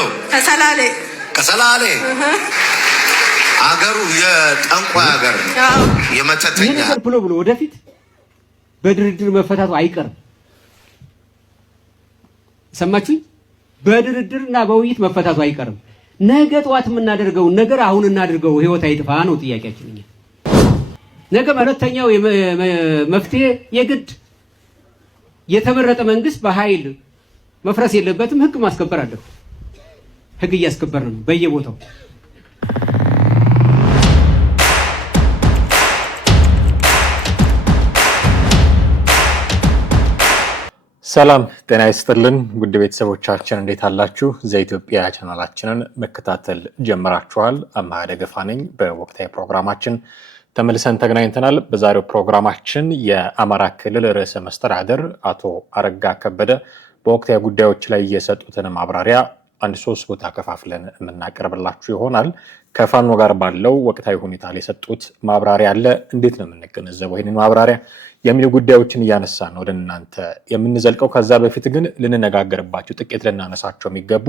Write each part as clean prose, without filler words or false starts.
ነው ከሰላሌ አገሩ የጠንቋይ አገር የመተተኛ ብሎ ወደፊት በድርድር መፈታቱ አይቀርም። ሰማችሁ? በድርድርና በውይይት መፈታቱ አይቀርም። ነገ ጠዋት የምናደርገው ነገር አሁን እናድርገው፣ ህይወት አይጥፋ ነው ጥያቄያችን። ነገ ሁለተኛው መፍትሄ የግድ የተመረጠ መንግስት በኃይል መፍረስ የለበትም። ህግ ማስከበር አለበት። ህግ እያስከበር ነው በየቦታው። ሰላም ጤና ይስጥልን ውድ ቤተሰቦቻችን እንዴት አላችሁ? ዘኢትዮጵያ ቻናላችንን መከታተል ጀምራችኋል። አማሃ ደገፋ ነኝ። በወቅታዊ ፕሮግራማችን ተመልሰን ተገናኝተናል። በዛሬው ፕሮግራማችን የአማራ ክልል ርዕሰ መስተዳድር አቶ አረጋ ከበደ በወቅታዊ ጉዳዮች ላይ የሰጡትን ማብራሪያ አንድ ሶስት ቦታ ከፋፍለን የምናቀርብላችሁ ይሆናል። ከፋኖ ጋር ባለው ወቅታዊ ሁኔታ ላይ የሰጡት ማብራሪያ አለ። እንዴት ነው የምንገነዘበው ይህንን ማብራሪያ የሚሉ ጉዳዮችን እያነሳን ወደ እናንተ የምንዘልቀው። ከዛ በፊት ግን ልንነጋገርባቸው ጥቂት ልናነሳቸው የሚገቡ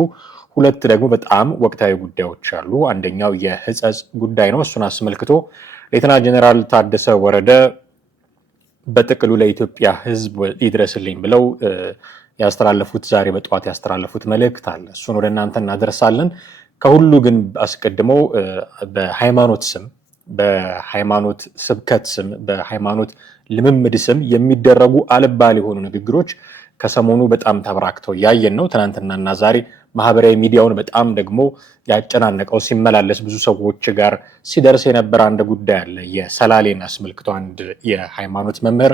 ሁለት ደግሞ በጣም ወቅታዊ ጉዳዮች አሉ። አንደኛው የህጸጽ ጉዳይ ነው። እሱን አስመልክቶ ሌተና ጀነራል ታደሰ ወረደ በጥቅሉ ለኢትዮጵያ ህዝብ ይድረስልኝ ብለው ያስተላለፉት ዛሬ በጠዋት ያስተላለፉት መልእክት አለ። እሱን ወደ እናንተ እናደርሳለን። ከሁሉ ግን አስቀድሞ በሃይማኖት ስም፣ በሃይማኖት ስብከት ስም፣ በሃይማኖት ልምምድ ስም የሚደረጉ አልባል የሆኑ ንግግሮች ከሰሞኑ በጣም ተበራክተው ያየን ነው። ትናንትናና ዛሬ ማህበራዊ ሚዲያውን በጣም ደግሞ ያጨናነቀው ሲመላለስ ብዙ ሰዎች ጋር ሲደርስ የነበረ አንድ ጉዳይ አለ። የሰላሌን አስመልክቶ አንድ የሃይማኖት መምህር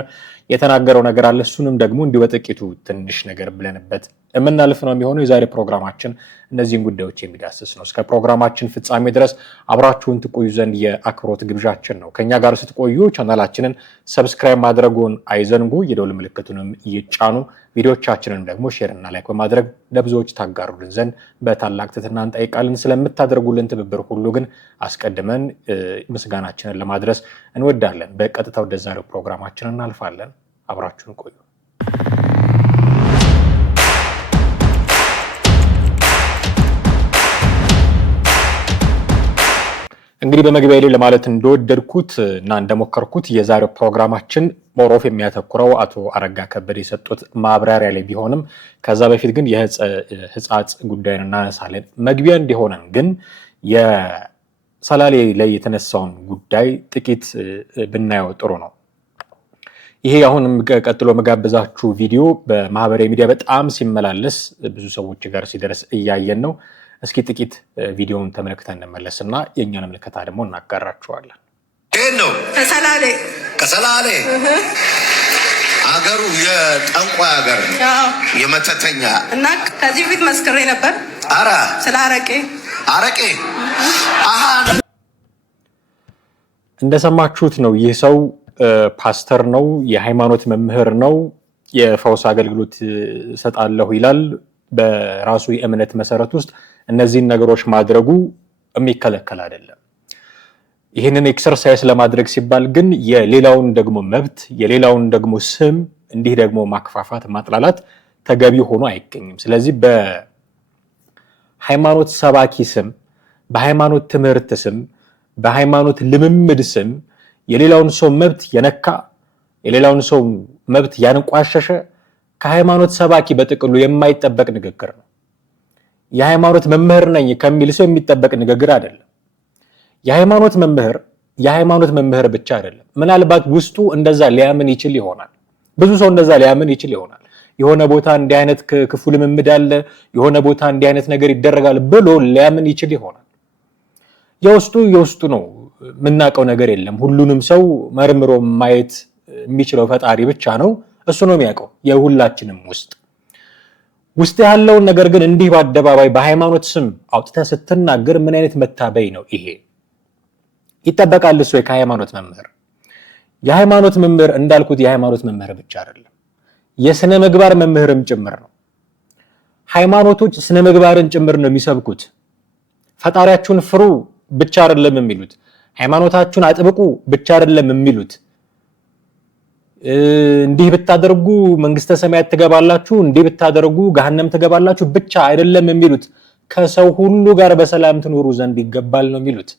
የተናገረው ነገር አለ። እሱንም ደግሞ እንዲሁ በጥቂቱ ትንሽ ነገር ብለንበት የምናልፍ ነው የሚሆነው። የዛሬ ፕሮግራማችን እነዚህን ጉዳዮች የሚዳስስ ነው። እስከ ፕሮግራማችን ፍጻሜ ድረስ አብራችሁን ትቆዩ ዘንድ የአክብሮት ግብዣችን ነው። ከኛ ጋር ስትቆዩ ቻናላችንን ሰብስክራይብ ማድረጉን አይዘንጉ፣ የደወል ምልክቱንም ይጫኑ። ቪዲዮቻችንን ደግሞ ሼር እና ላይክ በማድረግ ለብዙዎች ታጋሩልን ዘንድ በታላቅ ትህትና እንጠይቃለን። ስለምታደርጉልን ትብብር ሁሉ ግን አስቀድመን ምስጋናችንን ለማድረስ እንወዳለን። በቀጥታ ወደ ዛሬው ፕሮግራማችን እናልፋለን። አብራችሁን ቆዩ። እንግዲህ በመግቢያ ላይ ለማለት እንደወደድኩት እና እንደሞከርኩት የዛሬው ፕሮግራማችን ሞሮፍ የሚያተኩረው አቶ አረጋ ከበደ የሰጡት ማብራሪያ ላይ ቢሆንም ከዛ በፊት ግን የህጻጽ ጉዳይን እናነሳለን። መግቢያ እንዲሆነን ግን የሰላሌ ላይ የተነሳውን ጉዳይ ጥቂት ብናየው ጥሩ ነው። ይሄ አሁንም ቀጥሎ መጋበዛችሁ ቪዲዮ በማህበራዊ ሚዲያ በጣም ሲመላለስ ብዙ ሰዎች ጋር ሲደርስ እያየን ነው። እስኪ ጥቂት ቪዲዮውን ተመልክተን እንመለስና የኛን ምልከታ ደግሞ እናጋራችኋለን። ይሄን ነው ከሰላሌ አገሩ የጠንቋይ አገር የመተተኛ እና ከዚህ በፊት መስክሬ ነበር። አራ ስለ አረቄ እንደሰማችሁት ነው። ይህ ሰው ፓስተር ነው፣ የሃይማኖት መምህር ነው። የፈውስ አገልግሎት ሰጣለሁ ይላል። በራሱ የእምነት መሰረት ውስጥ እነዚህን ነገሮች ማድረጉ የሚከለከል አይደለም። ይህንን ኤክሰርሳይዝ ለማድረግ ሲባል ግን የሌላውን ደግሞ መብት፣ የሌላውን ደግሞ ስም እንዲህ ደግሞ ማክፋፋት፣ ማጥላላት ተገቢ ሆኖ አይገኝም። ስለዚህ በሃይማኖት ሰባኪ ስም፣ በሃይማኖት ትምህርት ስም፣ በሃይማኖት ልምምድ ስም የሌላውን ሰው መብት የነካ፣ የሌላውን ሰው መብት ያንቋሸሸ ከሃይማኖት ሰባኪ በጥቅሉ የማይጠበቅ ንግግር ነው። የሃይማኖት መምህር ነኝ ከሚል ሰው የሚጠበቅ ንግግር አይደለም። የሃይማኖት መምህር ብቻ አይደለም። ምናልባት ውስጡ እንደዛ ሊያምን ይችል ይሆናል። ብዙ ሰው እንደዛ ሊያምን ይችል ይሆናል። የሆነ ቦታ እንዲህ አይነት ክፉ ልምምድ አለ፣ የሆነ ቦታ እንዲህ አይነት ነገር ይደረጋል ብሎ ሊያምን ይችል ይሆናል። የውስጡ ነው። የምናውቀው ነገር የለም። ሁሉንም ሰው መርምሮ ማየት የሚችለው ፈጣሪ ብቻ ነው። እሱ ነው የሚያውቀው የሁላችንም ውስጥ ያለውን ነገር። ግን እንዲህ በአደባባይ በሃይማኖት ስም አውጥተህ ስትናገር ምን አይነት መታበይ ነው ይሄ? ይጠበቃል እሱ ከሃይማኖት መምህር? የሃይማኖት መምህር እንዳልኩት የሃይማኖት መምህር ብቻ አይደለም፣ የስነ ምግባር መምህርም ጭምር ነው። ሃይማኖቶች ስነ ምግባርን ጭምር ነው የሚሰብኩት። ፈጣሪያችሁን ፍሩ ብቻ አይደለም የሚሉት፣ ሃይማኖታችሁን አጥብቁ ብቻ አይደለም የሚሉት፣ እንዲህ ብታደርጉ መንግስተ ሰማያት ትገባላችሁ፣ እንዲህ ብታደርጉ ገሃነም ትገባላችሁ ብቻ አይደለም የሚሉት። ከሰው ሁሉ ጋር በሰላም ትኖሩ ዘንድ ይገባል ነው የሚሉት።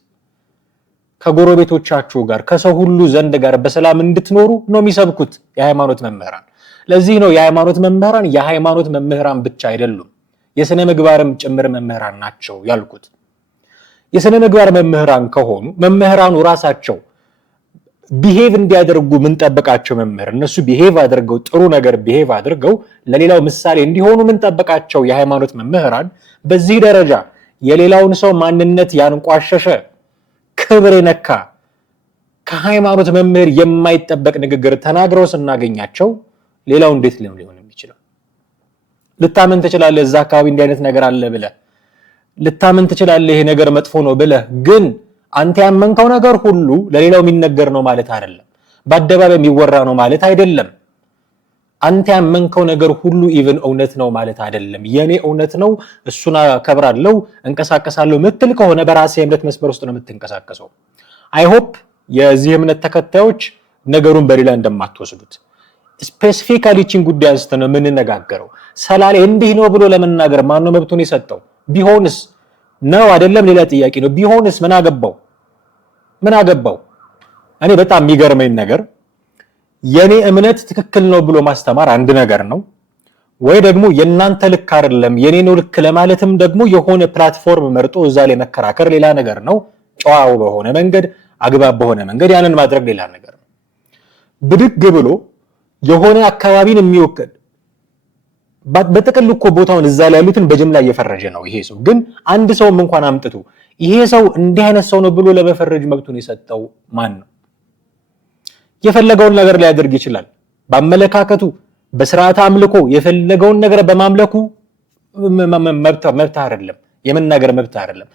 ከጎረቤቶቻችሁ ጋር ከሰው ሁሉ ዘንድ ጋር በሰላም እንድትኖሩ ነው የሚሰብኩት የሃይማኖት መምህራን። ለዚህ ነው የሃይማኖት መምህራን ብቻ አይደሉም፣ የሥነ ምግባርም ጭምር መምህራን ናቸው ያልኩት። የሥነ ምግባር መምህራን ከሆኑ መምህራኑ ራሳቸው ቢሄቭ እንዲያደርጉ ምን ጠበቃቸው? መምህር እነሱ ቢሄቭ አድርገው ጥሩ ነገር ቢሄቭ አድርገው ለሌላው ምሳሌ እንዲሆኑ ምን ጠበቃቸው? የሃይማኖት መምህራን በዚህ ደረጃ የሌላውን ሰው ማንነት ያንቋሸሸ ክብር የነካ ከሃይማኖት መምህር የማይጠበቅ ንግግር ተናግረው ስናገኛቸው ሌላው እንዴት ሊሆን የሚችለው? ልታመን ትችላለህ እዛ አካባቢ እንዲህ አይነት ነገር አለ ብለህ ልታመን ትችላለህ ይሄ ነገር መጥፎ ነው ብለህ፣ ግን አንተ ያመንከው ነገር ሁሉ ለሌላው የሚነገር ነው ማለት አይደለም። በአደባባይ የሚወራ ነው ማለት አይደለም። አንተ ያመንከው ነገር ሁሉ ኢቭን እውነት ነው ማለት አይደለም። የኔ እውነት ነው እሱን አከብራለሁ እንቀሳቀሳለሁ ምትል ከሆነ በራሴ እምነት መስመር ውስጥ ነው የምትንቀሳቀሰው። አይ ሆፕ የዚህ እምነት ተከታዮች ነገሩን በሌላ እንደማትወስዱት። ስፔሲፊካሊ ቺን ጉዳይ አንስተን ነው የምንነጋገረው። ሰላሌ እንዲህ ነው ብሎ ለመናገር ማን ነው መብቱን የሰጠው? ቢሆንስ ነው አይደለም ሌላ ጥያቄ ነው። ቢሆንስ ምን አገባው? እኔ በጣም የሚገርመኝ ነገር የኔ እምነት ትክክል ነው ብሎ ማስተማር አንድ ነገር ነው፣ ወይ ደግሞ የናንተ ልክ አይደለም የኔ ነው ልክ ለማለትም ደግሞ የሆነ ፕላትፎርም መርጦ እዛ ላይ መከራከር ሌላ ነገር ነው። ጨዋው በሆነ መንገድ አግባብ በሆነ መንገድ ያንን ማድረግ ሌላ ነገር ነው። ብድግ ብሎ የሆነ አካባቢን የሚወክል በጥቅል እኮ ቦታውን እዛ ላይ ያሉትን በጅምላ እየፈረጀ ነው ይሄ ሰው። ግን አንድ ሰውም እንኳን አምጥቶ ይሄ ሰው እንዲህ አይነት ሰው ነው ብሎ ለመፈረጅ መብቱን የሰጠው ማን ነው? የፈለገውን ነገር ሊያደርግ ይችላል። በአመለካከቱ በስርዓተ አምልኮ የፈለገውን ነገር በማምለኩ መብት አይደለም፣ የመናገር መብት አይደለም።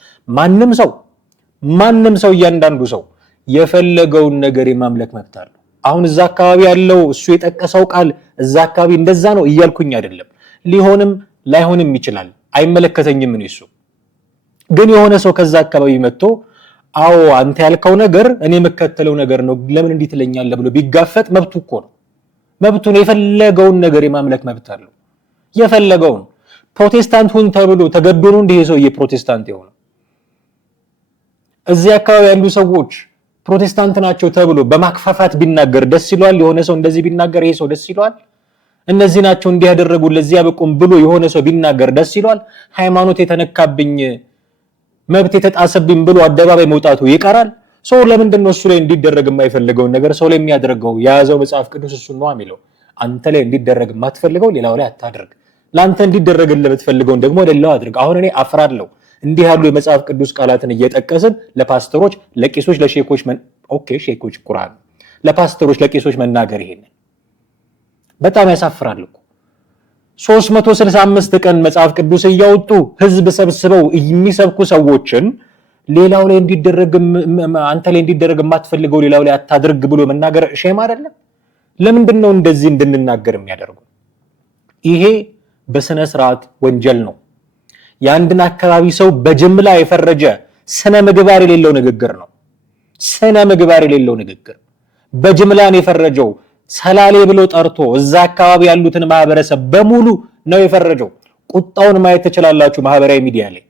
ማንም ሰው እያንዳንዱ ሰው የፈለገውን ነገር የማምለክ መብት አለው። አሁን እዛ አካባቢ ያለው እሱ የጠቀሰው ቃል እዛ አካባቢ እንደዛ ነው እያልኩኝ አይደለም። ሊሆንም ላይሆንም ይችላል፣ አይመለከተኝም እሱ። ግን የሆነ ሰው ከዛ አካባቢ መጥቶ አዎ አንተ ያልከው ነገር እኔ የምከተለው ነገር ነው ለምን እንዲህ ትለኛለህ ብሎ ቢጋፈጥ መብቱ እኮ ነው። መብቱ ነው። የፈለገውን ነገር የማምለክ መብት አለው። የፈለገውን ፕሮቴስታንት ሁን ተብሎ ተገዶ ነው እንዲህ ሰው የፕሮቴስታንት የሆነ እዚህ አካባቢ ያሉ ሰዎች ፕሮቴስታንት ናቸው ተብሎ በማክፋፋት ቢናገር ደስ ይሏል? የሆነ ሰው እንደዚህ ቢናገር ይሄ ሰው ደስ ይሏል? እነዚህ ናቸው እንዲህ ያደረጉ ለዚህ ያበቁም ብሎ የሆነ ሰው ቢናገር ደስ ይሏል? ሃይማኖት የተነካብኝ መብት የተጣሰብኝ ብሎ አደባባይ መውጣቱ ይቀራል? ሰው ለምንድን ነው እሱ ላይ እንዲደረግ የማይፈልገው ነገር ሰው ላይ የሚያደርገው? የያዘው መጽሐፍ ቅዱስ እሱ ነው የሚለው። አንተ ላይ እንዲደረግ የማትፈልገው ሌላው ላይ አታድርግ፣ ለአንተ እንዲደረግልህ የምትፈልገውን ደግሞ ሌላው አድርግ። አሁን እኔ አፍራለሁ እንዲህ ያሉ የመጽሐፍ ቅዱስ ቃላትን እየጠቀስን ለፓስተሮች፣ ለቄሶች፣ ለሼኮች ሼኮች ቁርአን ለፓስተሮች፣ ለቄሶች መናገር ይሄንን በጣም ያሳፍራል እኮ። 365 ቀን መጽሐፍ ቅዱስ እያወጡ ህዝብ ሰብስበው የሚሰብኩ ሰዎችን ሌላው ላይ እንዲደረግ አንተ ላይ እንዲደረግ የማትፈልገው ሌላው ላይ አታድርግ ብሎ መናገር ሼም አይደለም? ለምንድን ነው እንደዚህ እንድንናገር የሚያደርጉ? ይሄ በስነ ስርዓት ወንጀል ነው። የአንድን አካባቢ ሰው በጅምላ የፈረጀ ስነ ምግባር የሌለው ንግግር ነው። ስነ ምግባር የሌለው ንግግር በጅምላን የፈረጀው ሰላሌ ብሎ ጠርቶ እዛ አካባቢ ያሉትን ማህበረሰብ በሙሉ ነው የፈረጀው። ቁጣውን ማየት ትችላላችሁ ማህበራዊ ሚዲያ ላይ።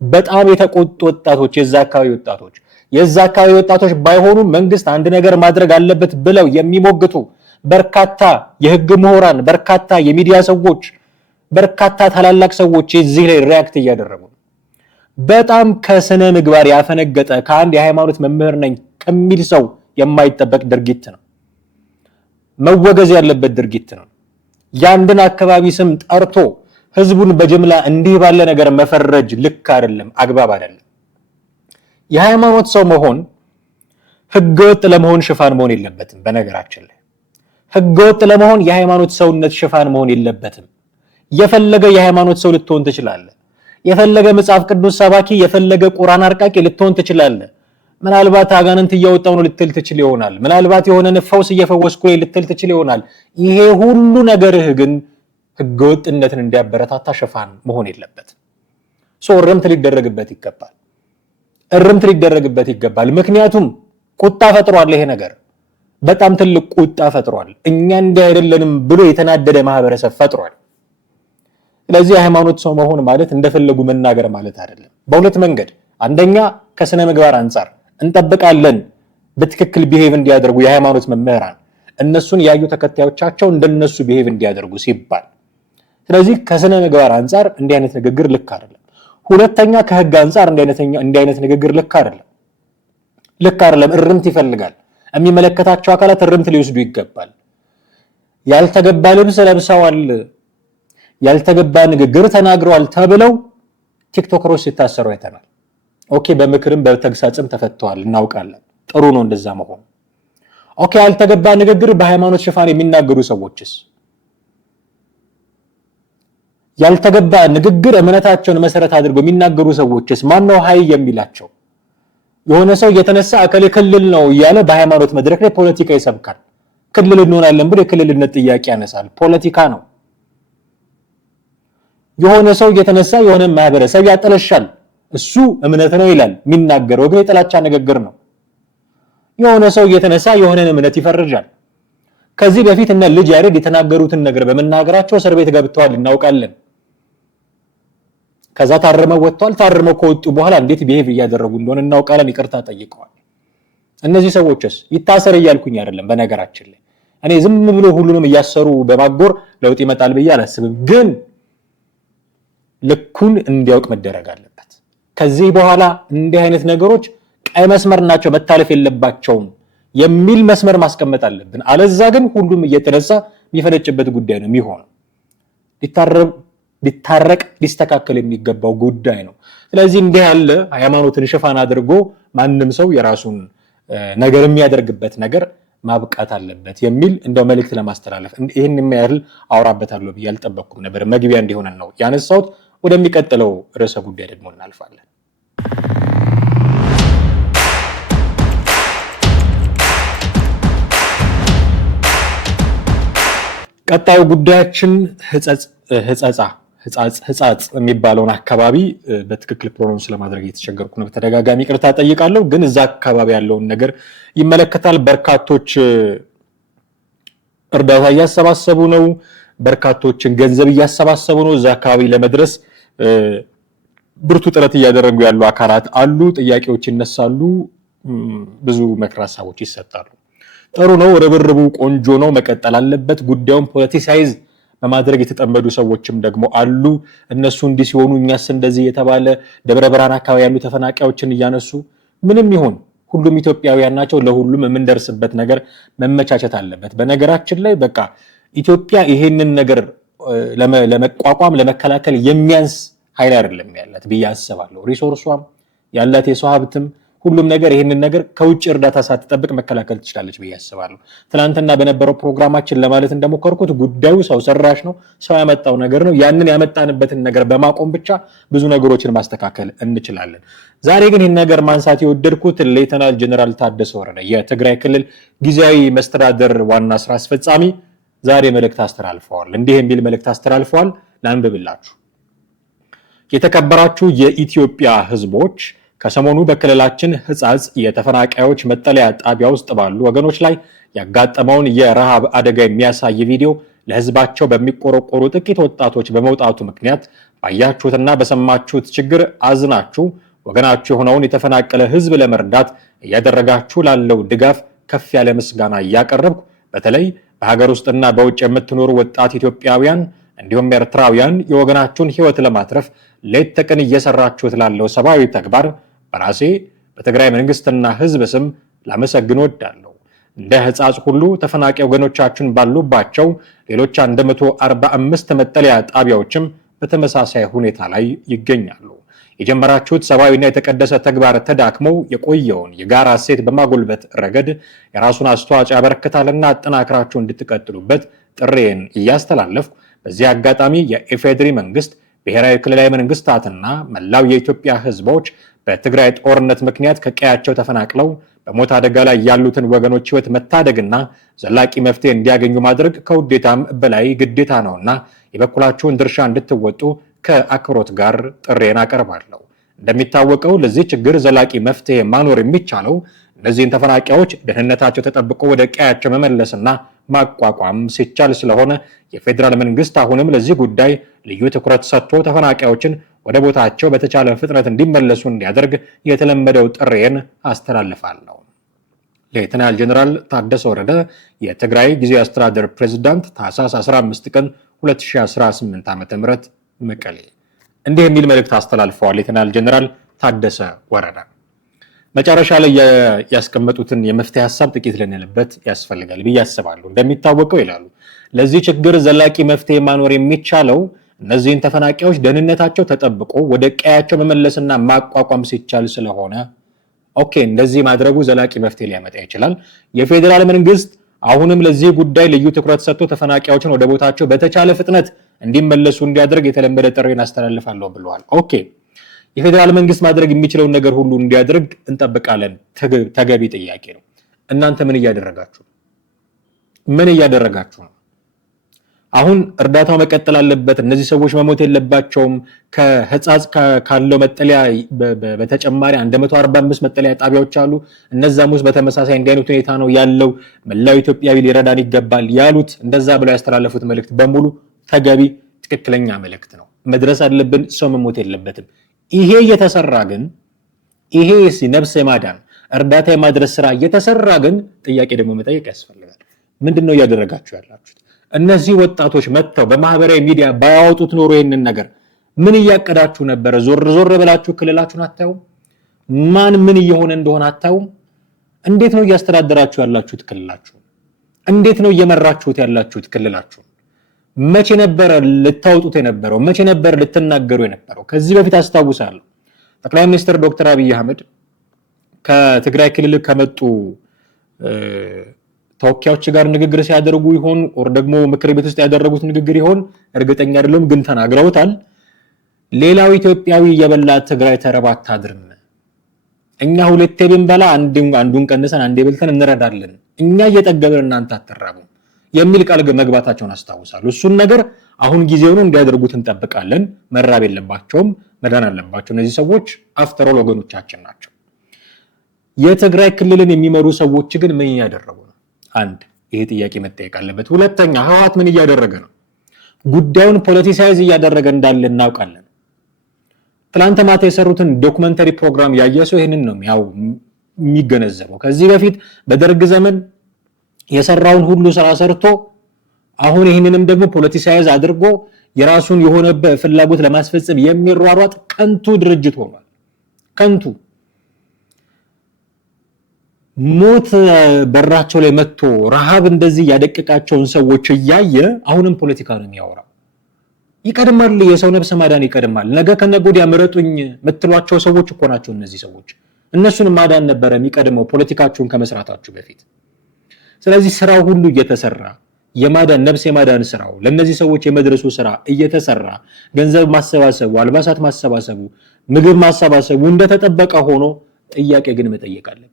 በጣም የተቆጡ ወጣቶች የዛ አካባቢ ወጣቶች ባይሆኑ መንግስት አንድ ነገር ማድረግ አለበት ብለው የሚሞግቱ በርካታ የህግ ምሁራን፣ በርካታ የሚዲያ ሰዎች፣ በርካታ ታላላቅ ሰዎች እዚህ ላይ ሪያክት እያደረጉ በጣም ከስነ ምግባር ያፈነገጠ ከአንድ የሃይማኖት መምህር ነኝ ከሚል ሰው የማይጠበቅ ድርጊት ነው። መወገዝ ያለበት ድርጊት ነው። ያንድን አካባቢ ስም ጠርቶ ህዝቡን በጅምላ እንዲህ ባለ ነገር መፈረጅ ልክ አይደለም፣ አግባብ አይደለም። የሃይማኖት ሰው መሆን ህገወጥ ለመሆን ሽፋን መሆን የለበትም። በነገራችን ላይ ህገወጥ ለመሆን የሃይማኖት ሰውነት ሽፋን መሆን የለበትም። የፈለገ የሃይማኖት ሰው ልትሆን ትችላለህ። የፈለገ መጽሐፍ ቅዱስ ሰባኪ፣ የፈለገ ቁርአን አርቃቂ ልትሆን ትችላለህ። ምናልባት አጋንንት እያወጣው ነው ልትል ትችል ይሆናል። ምናልባት የሆነ ፈውስ እየፈወስኩ ልትል ትችል ይሆናል። ይሄ ሁሉ ነገርህ ግን ህገወጥነትን እንዲያበረታታ ሽፋን መሆን የለበትም። እርምት ሊደረግበት ይገባል። ምክንያቱም ቁጣ ፈጥሯል። ይሄ ነገር በጣም ትልቅ ቁጣ ፈጥሯል። እኛ እንዲህ አይደለንም ብሎ የተናደደ ማህበረሰብ ፈጥሯል። ስለዚህ የሃይማኖት ሰው መሆን ማለት እንደፈለጉ መናገር ማለት አይደለም። በሁለት መንገድ፣ አንደኛ ከስነ ምግባር አንፃር እንጠብቃለን በትክክል ቢሄቭ እንዲያደርጉ የሃይማኖት መምህራን እነሱን ያዩ ተከታዮቻቸው እንደነሱ ቢሄቭ እንዲያደርጉ ሲባል፣ ስለዚህ ከስነ ምግባር አንፃር እንዲህ አይነት ንግግር ልክ አይደለም። ሁለተኛ ከህግ አንፃር እንዲህ አይነት ንግግር ልክ አይደለም። እርምት ይፈልጋል። የሚመለከታቸው አካላት እርምት ሊወስዱ ይገባል። ያልተገባ ልብስ ለብሰዋል፣ ያልተገባ ንግግር ተናግረዋል ተብለው ቲክቶከሮች ሲታሰሩ አይተናል። ኦኬ፣ በምክርም በተግሳጽም ተፈተዋል፣ እናውቃለን። ጥሩ ነው እንደዛ መሆኑ። ኦኬ፣ ያልተገባ ንግግር በሃይማኖት ሽፋን የሚናገሩ ሰዎችስ? ያልተገባ ንግግር እምነታቸውን መሰረት አድርገው የሚናገሩ ሰዎችስ ማነው ሀይ የሚላቸው? የሆነ ሰው የተነሳ አከለ ክልል ነው እያለ በሃይማኖት መድረክ ላይ ፖለቲካ ይሰብካል። ክልል እንሆናለን ብሎ የክልልነት ጥያቄ ያነሳል። ፖለቲካ ነው። የሆነ ሰው የተነሳ የሆነ ማህበረሰብ ያጠለሻል። እሱ እምነት ነው ይላል። የሚናገረው ግን የጥላቻ ንግግር ነው። የሆነ ሰው የተነሳ የሆነን እምነት ይፈርጃል። ከዚህ በፊት እነ ልጅ ያሬድ የተናገሩትን ነገር በመናገራቸው እስር ቤት ገብተዋል፣ እናውቃለን። ከዛ ታርመው ወጥተዋል። ታርመው ከወጡ በኋላ እንዴት ቢሄቭ እያደረጉ እንደሆነ እናውቃለን። ይቅርታ ጠይቀዋል። እነዚህ ሰዎችስ ይታሰር እያልኩኝ አይደለም። በነገራችን ላይ እኔ ዝም ብሎ ሁሉንም እያሰሩ በማጎር ለውጥ ይመጣል ብዬ አላስብም። ግን ልኩን እንዲያውቅ መደረግ አለበት። ከዚህ በኋላ እንዲህ አይነት ነገሮች ቀይ መስመር ናቸው፣ መታለፍ የለባቸውም የሚል መስመር ማስቀመጥ አለብን። አለዛ ግን ሁሉም እየተነሳ የሚፈነጭበት ጉዳይ ነው የሚሆነው። ሊታረቅ ሊስተካከል የሚገባው ጉዳይ ነው። ስለዚህ እንዲህ ያለ ሃይማኖትን ሽፋን አድርጎ ማንም ሰው የራሱን ነገር የሚያደርግበት ነገር ማብቃት አለበት የሚል እንደው መልእክት ለማስተላለፍ ይህን የሚያህል አውራበታለሁ ብዬ አልጠበቅኩም ነበር። መግቢያ እንዲሆነን ነው ያነሳሁት። ወደሚቀጥለው ርዕሰ ጉዳይ ደግሞ እናልፋለን። ቀጣዩ ጉዳያችን ህጻጽ የሚባለውን አካባቢ በትክክል ፕሮናንስ ለማድረግ እየተቸገርኩ ነው። በተደጋጋሚ ይቅርታ ጠይቃለሁ። ግን እዛ አካባቢ ያለውን ነገር ይመለከታል። በርካቶች እርዳታ እያሰባሰቡ ነው። በርካቶችን ገንዘብ እያሰባሰቡ ነው። እዛ አካባቢ ለመድረስ ብርቱ ጥረት እያደረጉ ያሉ አካላት አሉ። ጥያቄዎች ይነሳሉ። ብዙ ምክር ሀሳቦች ይሰጣሉ። ጥሩ ነው። ርብርቡ ቆንጆ ነው፣ መቀጠል አለበት። ጉዳዩን ፖለቲሳይዝ በማድረግ የተጠመዱ ሰዎችም ደግሞ አሉ። እነሱ እንዲህ ሲሆኑ እኛስ እንደዚህ የተባለ ደብረ ብርሃን አካባቢ ያሉ ተፈናቃዮችን እያነሱ ምንም ይሁን ሁሉም ኢትዮጵያውያን ናቸው። ለሁሉም የምንደርስበት ነገር መመቻቸት አለበት። በነገራችን ላይ በቃ ኢትዮጵያ ይሄንን ነገር ለመቋቋም ለመከላከል የሚያንስ ኃይል አይደለም ያላት ብዬ አስባለሁ። ሪሶርሷም ያላት የሰው ሀብትም ሁሉም ነገር ይሄንን ነገር ከውጭ እርዳታ ሳትጠብቅ መከላከል ትችላለች ብዬ አስባለሁ። ትናንትና በነበረው ፕሮግራማችን ለማለት እንደሞከርኩት ጉዳዩ ሰው ሰራሽ ነው፣ ሰው ያመጣው ነገር ነው። ያንን ያመጣንበትን ነገር በማቆም ብቻ ብዙ ነገሮችን ማስተካከል እንችላለን። ዛሬ ግን ይህን ነገር ማንሳት የወደድኩት ሌተናል ጀነራል ታደሰ ወረደ የትግራይ ክልል ጊዜያዊ መስተዳደር ዋና ስራ አስፈጻሚ ዛሬ መልእክት አስተላልፈዋል። እንዲህ የሚል መልእክት አስተላልፈዋል። ላንብብላችሁ። የተከበራችሁ የኢትዮጵያ ህዝቦች፣ ከሰሞኑ በክልላችን ህጻጽ የተፈናቃዮች መጠለያ ጣቢያ ውስጥ ባሉ ወገኖች ላይ ያጋጠመውን የረሃብ አደጋ የሚያሳይ ቪዲዮ ለህዝባቸው በሚቆረቆሩ ጥቂት ወጣቶች በመውጣቱ ምክንያት ባያችሁትና በሰማችሁት ችግር አዝናችሁ ወገናችሁ የሆነውን የተፈናቀለ ህዝብ ለመርዳት እያደረጋችሁ ላለው ድጋፍ ከፍ ያለ ምስጋና እያቀረብኩ በተለይ በሀገር ውስጥና በውጭ የምትኖሩ ወጣት ኢትዮጵያውያን እንዲሁም ኤርትራውያን የወገናችሁን ህይወት ለማትረፍ ሌት ተቀን እየሰራችሁት ላለው ሰብአዊ ተግባር በራሴ በትግራይ መንግስትና ህዝብ ስም ላመሰግን ወዳለሁ። እንደ ህጻጽ ሁሉ ተፈናቃይ ወገኖቻችን ባሉባቸው ሌሎች 145 መጠለያ ጣቢያዎችም በተመሳሳይ ሁኔታ ላይ ይገኛሉ። የጀመራችሁት ሰብአዊና የተቀደሰ ተግባር ተዳክመው የቆየውን የጋራ እሴት በማጎልበት ረገድ የራሱን አስተዋጽኦ ያበረክታልና አጠናክራችሁ እንድትቀጥሉበት ጥሬን እያስተላለፍኩ በዚህ አጋጣሚ የኢፌዴሪ መንግስት፣ ብሔራዊ ክልላዊ መንግስታትና መላው የኢትዮጵያ ህዝቦች በትግራይ ጦርነት ምክንያት ከቀያቸው ተፈናቅለው በሞት አደጋ ላይ ያሉትን ወገኖች ህይወት መታደግና ዘላቂ መፍትሄ እንዲያገኙ ማድረግ ከውዴታም በላይ ግዴታ ነውና የበኩላችሁን ድርሻ እንድትወጡ ከአክብሮት ጋር ጥሬን አቀርባለሁ። እንደሚታወቀው ለዚህ ችግር ዘላቂ መፍትሄ ማኖር የሚቻለው እነዚህን ተፈናቃዮች ደህንነታቸው ተጠብቆ ወደ ቀያቸው መመለስና ማቋቋም ሲቻል ስለሆነ የፌዴራል መንግስት አሁንም ለዚህ ጉዳይ ልዩ ትኩረት ሰጥቶ ተፈናቃዮችን ወደ ቦታቸው በተቻለ ፍጥነት እንዲመለሱ እንዲያደርግ የተለመደው ጥሪዬን አስተላልፋለሁ። ሌተናል ጀነራል ታደሰ ወረደ የትግራይ ጊዜያዊ አስተዳደር ፕሬዝዳንት ታህሳስ 15 ቀን 2018 ዓ.ም መቀሌ እንዲህ የሚል መልእክት አስተላልፈዋል። ሌተናል ጀነራል ታደሰ ወረደ መጨረሻ ላይ ያስቀመጡትን የመፍትሄ ሐሳብ ጥቂት ልንልበት ያስፈልጋል ብዬ አስባለሁ። እንደሚታወቀው ይላሉ ለዚህ ችግር ዘላቂ መፍትሄ ማኖር የሚቻለው እነዚህን ተፈናቃዮች ደህንነታቸው ተጠብቆ ወደ ቀያቸው መመለስና ማቋቋም ሲቻል ስለሆነ ኦኬ እንደዚህ ማድረጉ ዘላቂ መፍትሄ ሊያመጣ ይችላል። የፌዴራል መንግስት አሁንም ለዚህ ጉዳይ ልዩ ትኩረት ሰጥቶ ተፈናቃዮችን ወደ ቦታቸው በተቻለ ፍጥነት እንዲመለሱ እንዲያደርግ የተለመደ ጥሪን አስተላልፋለሁ ብለዋል። ኦኬ የፌዴራል መንግስት ማድረግ የሚችለውን ነገር ሁሉ እንዲያደርግ እንጠብቃለን። ተገቢ ጥያቄ ነው። እናንተ ምን እያደረጋችሁ ነው? አሁን እርዳታው መቀጠል አለበት። እነዚህ ሰዎች መሞት የለባቸውም። ከህጻጽ ካለው መጠለያ በተጨማሪ 145 መጠለያ ጣቢያዎች አሉ። እነዛም ውስጥ በተመሳሳይ እንዲህ አይነት ሁኔታ ነው ያለው። መላው ኢትዮጵያዊ ሊረዳን ይገባል ያሉት እንደዛ ብለው ያስተላለፉት መልእክት በሙሉ ተገቢ ትክክለኛ መልእክት ነው። መድረስ አለብን። ሰው መሞት የለበትም። ይሄ እየተሰራ ግን ይሄ ነፍስ የማዳን እርዳታ የማድረስ ስራ እየተሰራ ግን ጥያቄ ደግሞ መጠየቅ ያስፈልጋል። ምንድነው እያደረጋችሁ ያላችሁት? እነዚህ ወጣቶች መጥተው በማህበራዊ ሚዲያ ባያወጡት ኖሮ ይሄንን ነገር ምን እያቀዳችሁ ነበር? ዞር ብላችሁ ክልላችሁን አታዩም? ማን ምን እየሆነ እንደሆነ አታዩም? እንዴት ነው እያስተዳደራችሁ ያላችሁት ክልላችሁ? እንዴት ነው እየመራችሁት ያላችሁት ክልላችሁ? መቼ ነበር ልታወጡት የነበረው? መቼ ነበር ልትናገሩ የነበረው? ከዚህ በፊት አስታውሳለሁ ጠቅላይ ሚኒስትር ዶክተር አብይ አህመድ ከትግራይ ክልል ከመጡ ተወካዮች ጋር ንግግር ሲያደርጉ ይሆን ወር ደግሞ ምክር ቤት ውስጥ ያደረጉት ንግግር ይሆን እርግጠኛ አይደለም፣ ግን ተናግረውታል። ሌላው ኢትዮጵያዊ የበላ ትግራይ ተረባ አታድርም። እኛ ሁለቴ ብንበላ አንዱን ቀንሰን አንዴ በልተን እንረዳለን። እኛ እየጠገብን እናንተ አትራቡ የሚል ቃል መግባታቸውን አስታውሳለሁ። እሱን ነገር አሁን ጊዜው ነው እንዲያደርጉት እንጠብቃለን። መራብ የለባቸውም፣ መዳን አለባቸው። እነዚህ ሰዎች አፍተር ኦል ወገኖቻችን ናቸው። የትግራይ ክልልን የሚመሩ ሰዎች ግን ምን እያደረጉ ነው? አንድ ይሄ ጥያቄ መጠየቅ አለበት። ሁለተኛ ህወሓት ምን እያደረገ ነው? ጉዳዩን ፖለቲሳይዝ እያደረገ እንዳለ እናውቃለን። ትላንት ማታ የሰሩትን ዶክመንተሪ ፕሮግራም ያየ ሰው ይሄንን ነው የሚገነዘበው። ከዚህ በፊት በደርግ ዘመን የሰራውን ሁሉ ስራ ሰርቶ አሁን ይህንንም ደግሞ ፖለቲሳይዝ አድርጎ የራሱን የሆነ ፍላጎት ለማስፈጸም የሚሯሯጥ ከንቱ ድርጅት ሆኗል። ከንቱ ሞት በራቸው ላይ መጥቶ ረሃብ እንደዚህ ያደቀቃቸውን ሰዎች እያየ አሁንም ፖለቲካ ነው የሚያወራው። ይቀድማል፣ የሰው ነፍስ ማዳን ይቀድማል። ነገ ከነገ ወዲያ ምረጡኝ የምትሏቸው ሰዎች እኮ ናቸው እነዚህ ሰዎች። እነሱን ማዳን ነበረ የሚቀድመው ፖለቲካችሁን ከመስራታችሁ በፊት። ስለዚህ ስራው ሁሉ እየተሰራ የማዳን ነፍስ የማዳን ስራው ለነዚህ ሰዎች የመድረሱ ስራ እየተሰራ ገንዘብ ማሰባሰቡ፣ አልባሳት ማሰባሰቡ፣ ምግብ ማሰባሰቡ እንደተጠበቀ ሆኖ ጥያቄ ግን መጠየቅ አለብን።